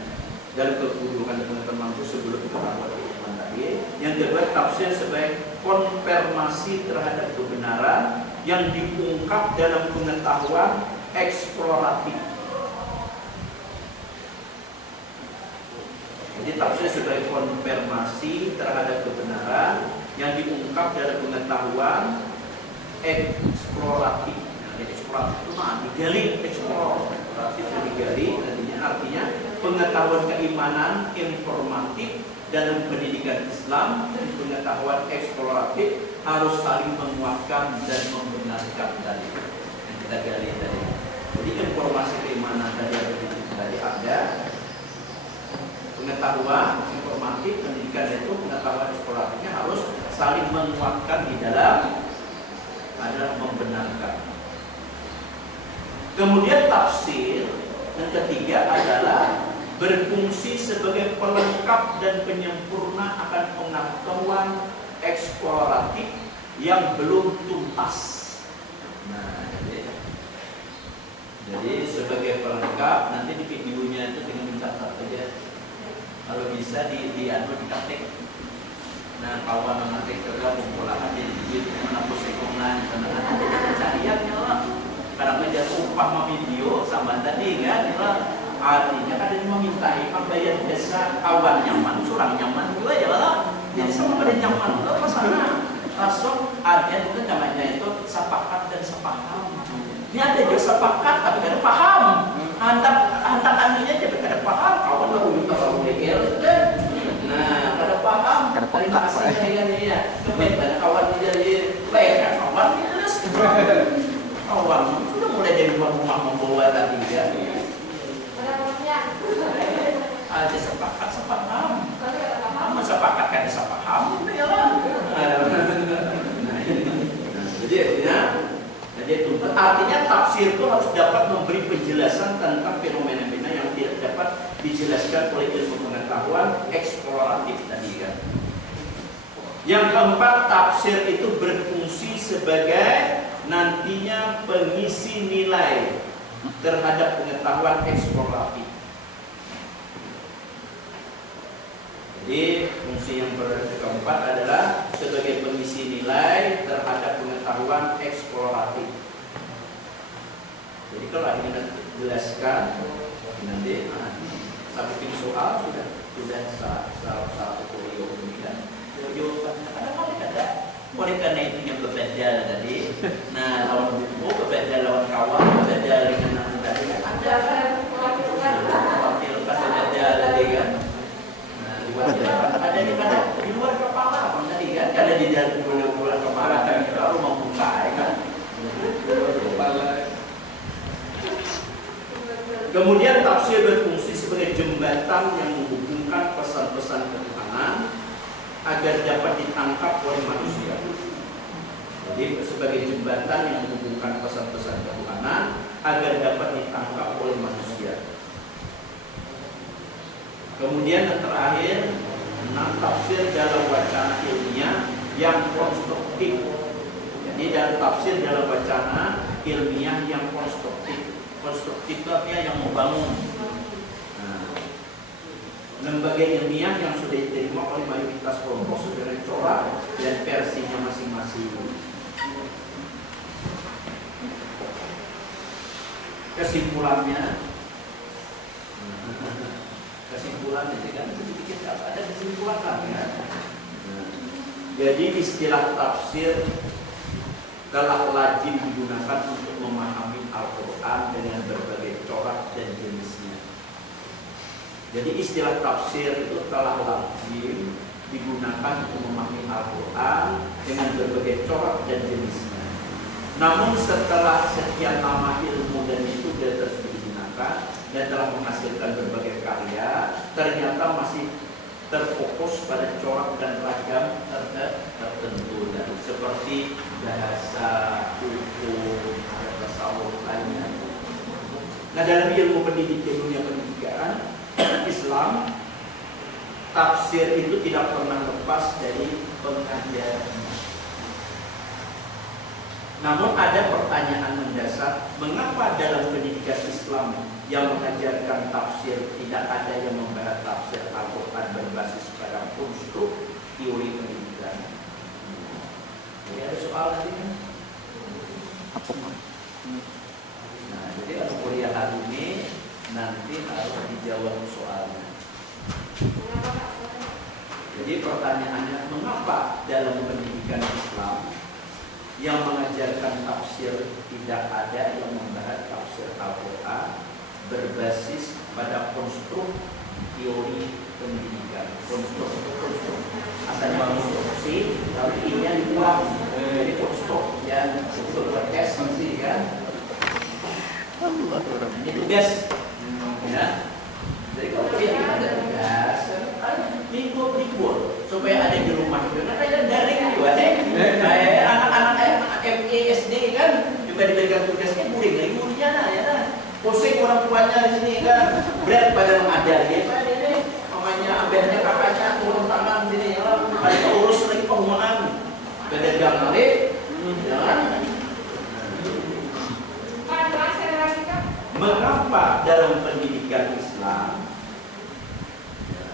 dan kebutuhan pengetahuan itu sebelum pengetahuan keimanan tadi. Yang kedua tafsir sebagai konfirmasi terhadap kebenaran yang diungkap dalam pengetahuan eksploratif. Jadi tafsir sebagai konfirmasi terhadap kebenaran yang diungkap dalam pengetahuan eksploratif. Nah, eksploratif itu digali, eksploratif digali, artinya pengetahuan keimanan informatif dalam pendidikan Islam dan pengetahuan eksploratif harus saling menguatkan dan membenarkan tadi yang kita gali tadi. Jadi informasi keimanan tadi ada, pengetahuan informatif pendidikan itu pengetahuan eksploratifnya harus saling menguatkan di dalam adalah membenarkan. Kemudian tafsir yang ketiga adalah berfungsi sebagai pelengkap dan penyempurna akan pengetahuan eksploratif yang belum tuntas. Nah, jadi sebagai pelengkap nanti di videonya itu dengan mencatat saja. Kalau bisa diketik. Nah, kawan mengetik juga pengolahan jadi video mana posekongan karena cariannya lah. Karena media upah video sama tadi kan, artinya kan dia memintai pembayar jasa kawan nyaman, surang nyaman juga ya lah. Jadi sama pada nyaman lah pasana. Langsung artinya itu namanya itu sepakat dan sepaham. Ini ada juga sepakat tapi tidak ada paham. Antar antaranya aja tidak ada paham. Kawan baru minta baru legal. Nah, kada paham. Terima kasih ini ya. Kebetulan kawan jadi legal kawan jelas. Kawan sudah mulai dari rumah membawa tadi ya. Ada sepakat sepaham. Kamu sepakat kan sepaham itu ya lah. Jadi itu artinya tafsir itu harus dapat memberi penjelasan tentang fenomena-fenomena yang tidak dapat dijelaskan oleh ilmu pengetahuan eksploratif tadi kan. Yang keempat, tafsir itu berfungsi sebagai nantinya pengisi nilai terhadap pengetahuan eksploratif. Jadi fungsi yang keempat adalah sebagai pengisi nilai terhadap pengetahuan eksploratif. Jadi kalau ini nanti jelaskan nanti satu tim soal sudah satu folio kemudian jawaban ada oleh karena itu yang berbeda tadi. Nah lawan buku berbeda lawan kawan berbeda dengan tadi kan ada wakil berbeda tadi kan. Ada di luar kepala kan tadi kan, ada di dalam luar kepala kan kalau mau buka kan. Kemudian tafsir berfungsi sebagai jembatan yang menghubungkan pesan-pesan ketuhanan agar dapat ditangkap oleh manusia. Jadi sebagai jembatan yang menghubungkan pesan-pesan ketuhanan agar dapat ditangkap oleh manusia. Kemudian yang terakhir, tafsir dalam wacana ilmiah yang konstruktif. Jadi dalam tafsir dalam wacana ilmiah yang konstruktif. Konstruktif itu artinya yang membangun. Nah, lembaga ilmiah yang sudah diterima oleh mayoritas kelompok sesuai corak dan versinya masing-masing. Kesimpulannya jadi kan sedikit ada kesimpulan kan ya. Jadi istilah tafsir telah lazim digunakan untuk memahami Al-Quran dengan berbagai corak dan jenisnya. Jadi istilah tafsir itu telah lazim digunakan untuk memahami Al-Quran dengan berbagai corak dan jenisnya. Namun setelah sekian lama ilmu dan itu terus digunakan dan telah menghasilkan berbagai karya, ternyata masih terfokus pada corak dan ragam tertentu dan seperti bahasa, hukum, tasawuf lainnya. Nah dalam ilmu pendidikan dunia pendidikan Islam, tafsir itu tidak pernah lepas dari pengajaran. Namun ada pertanyaan mendasar, mengapa dalam pendidikan Islam yang mengajarkan tafsir tidak ada yang membahas tafsir Al-Quran berbasis pada konstruk teori pendidikan? Jadi ada soal tadi kan? Nah, jadi kalau kuliah hari ini nanti harus dijawab soalnya. Jadi pertanyaannya, mengapa dalam pendidikan Islam yang mengajarkan tafsir, tidak ada yang membahas tafsir Al-Quran berbasis pada konstruk teori pendidikan. Konstruk asalnya konstruksi, lalu ini yang dibuang jadi konstruk yang disebut S kan. Ini tugas, ya. Jadi kalau kita ada tugas, minggu supaya ada di rumah juga. Nah, kayak daring juga, kayak anak-anak ME SD kan juga diberikan tugasnya guring lagi gurunya, ya. Pusing orang tuanya di sini kan, berat pada mengajar ya. Ini mamanya, abahnya, kakaknya turun tangan sini, ya. Ada urus lagi pengumuman, beda jam balik, jangan. Mengapa dalam pendidikan Islam,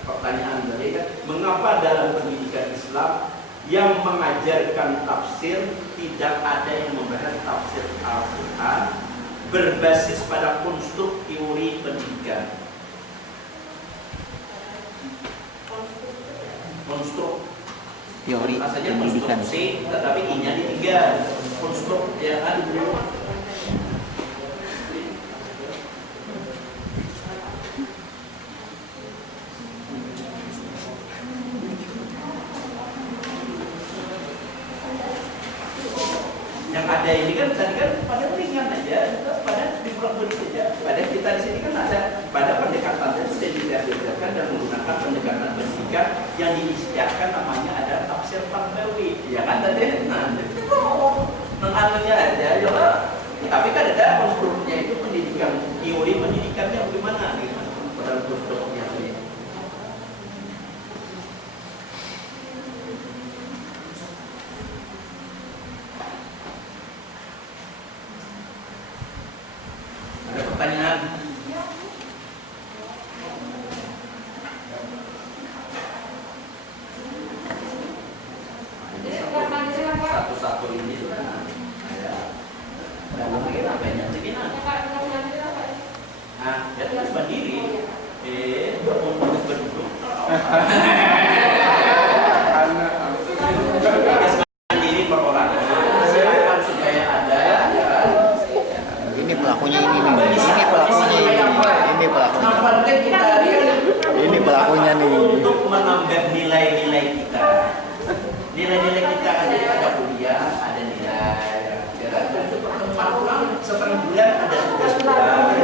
pertanyaan tadi kan, mengapa dalam pendidikan Islam yang mengajarkan tafsir tidak ada yang membahas tafsir Al-Quran berbasis pada konstruk teori pendidikan? Konstruk teori rasanya pendidikan. konstruksi, tetapi I-nya ditinggal. Konstruk ya kan. Yang ada ini kan tadi kan pada ringan aja, pada diperlukan saja. Pada kita di sini kan ada pada pendekatan yang sudah diajarkan dan menggunakan pendekatan pendidikan yang diistilahkan namanya ada tafsir Tanbawi, ya kan tadi. Nah, itu menganunya aja, ya lah. Tapi kan ada konstruknya itu pendidikan, teori pendidikannya bagaimana gitu, dalam konstruknya ini. Ada pertanyaan? Satu-satu ini sudah ada. Lagi banyak cekinan. Nah, dia tulis berdiri. Tulis berduduk. Berdiri perorangan. Silakan supaya ada. Ini pelakunya ini nih. Ini pelakunya ini. Ini pelakunya. Ini pelakunya nih. Untuk menambah nilai-nilai kita. Nilai-nilai kita kan jadi ada kuliah, ada nilai. Ya kan? Untuk pertemuan orang setengah bulan ada tugas bulan.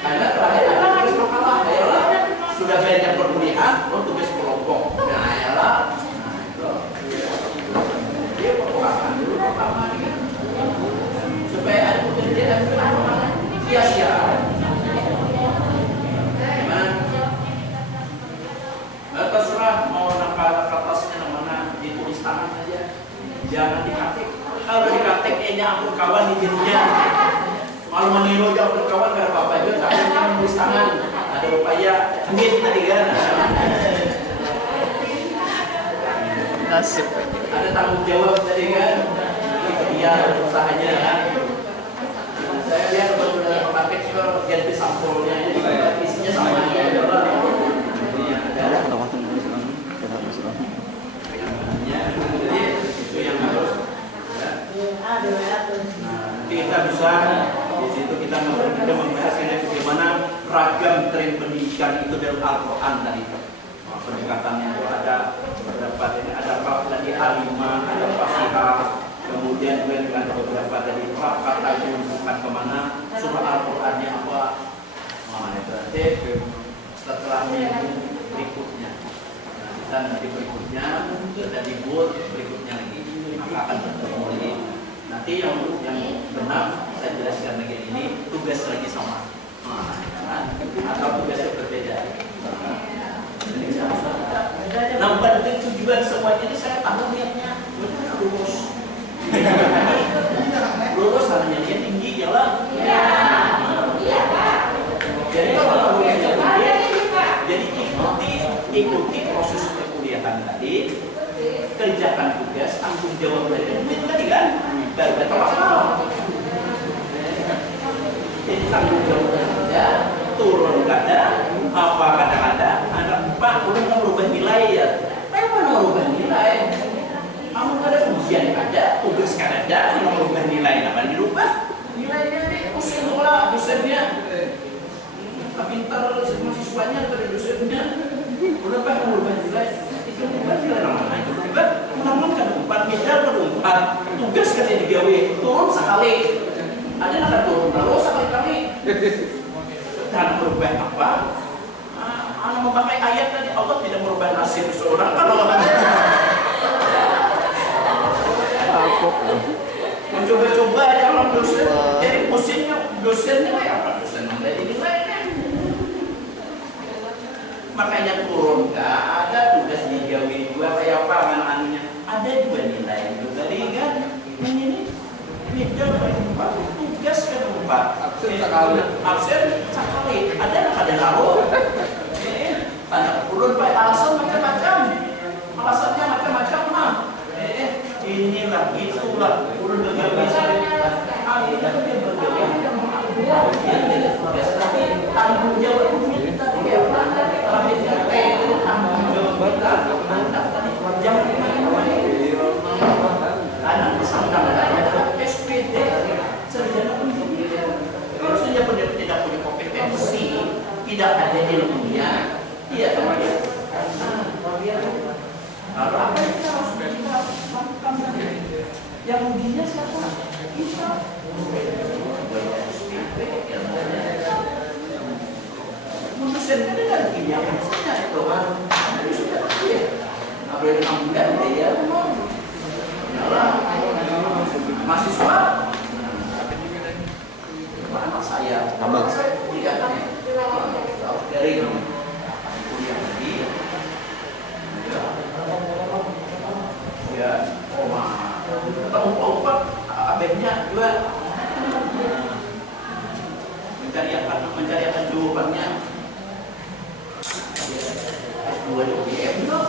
Karena terakhir ada tugas makalah, ya lah. Sudah banyak perkuliahan, tugas kelompok. Nah, ya lah. Nah, itu. Dia perkuliahan dulu pertama ini. Supaya ada pekerjaan sia-sia. Gimana? Terserah mau nakal kertasnya mana, ditulis tangan aja, jangan dikatik. Kalau dikatik, ampun kawan di dirinya. Kalau meniru ampun kawan gak ada apa-apa juga, tapi jangan tulis tangan. Ada upaya ngit tadi kan. Nasib. Ada tanggung jawab tadi kan. Dia usahanya kan. Saya lihat beberapa paket juga ganti sampulnya, jadi isinya sama aja. Itu yang harus. Nanti kita bisa di situ kita membahas bagaimana ragam tren pendidikan itu dalam Al-Quran tadi. Pendekatannya itu ada beberapa ini, ada tadi alimah, ada fasihah, kemudian ada beberapa dari kata bukan kemana, surah Al-Qurannya apa. Nah, itu nanti setelah minggu berikutnya. Dan nanti berikutnya ada libur berikutnya lagi, maka akan bertemu lagi. Nanti yang benar saya jelaskan lagi ini tugas lagi sama, atau tugasnya berbeda. Nah, pada tujuan semuanya ini saya tahu niatnya lulus. Lulus hanya dia tinggi jalan. Jadi kalau lulus jadi ikuti proses perkuliahan tadi, kerjakan tugas, tanggung jawab dari itu tadi kan, baru dapat apa? Jadi tanggung jawabnya kerja, turun kadang, apa kadang-kadang, ada Pak, udah nggak merubah nilai ya? Apa merubah nilai? Kamu ada ujian ada, sakali. Ada nak turun terus sekali-kali. Dan merubah apa? Anda memakai ayat tadi, Allah tidak merubah nasib seorang kalau mencoba-coba aja orang dosen. Jadi dosennya kayak apa? Dosen menjadi nilainya. Makanya turun nggak ada tugas digawi dua kayak apa anunya. Ada juga nilai juga ringan. Ini beda Pak. Tugas kedua. Absen sekali. Ada lalu. Tanda kurun Pak, alasan macam-macam. Alasannya macam-macam mah. Inilah itulah kurun begawi. Akhirnya dia begawi. Yang dia tugas tapi tanggung jawab kita dia anak disandang SPD sarjana kalau saja tidak punya kompetensi, tidak ada ilmunya, iya sama dia. Lalu apa yang kita harus lakukan? Yang ruginya siapa? Kita. Dosen kan dengan kimia misalnya itu kan jadi sudah ya apa yang ambil dia mahasiswa mana saya Abang. tidak kan dari kuliah lagi ya obat abengnya juga mencari jawabannya. Dua UGM loh.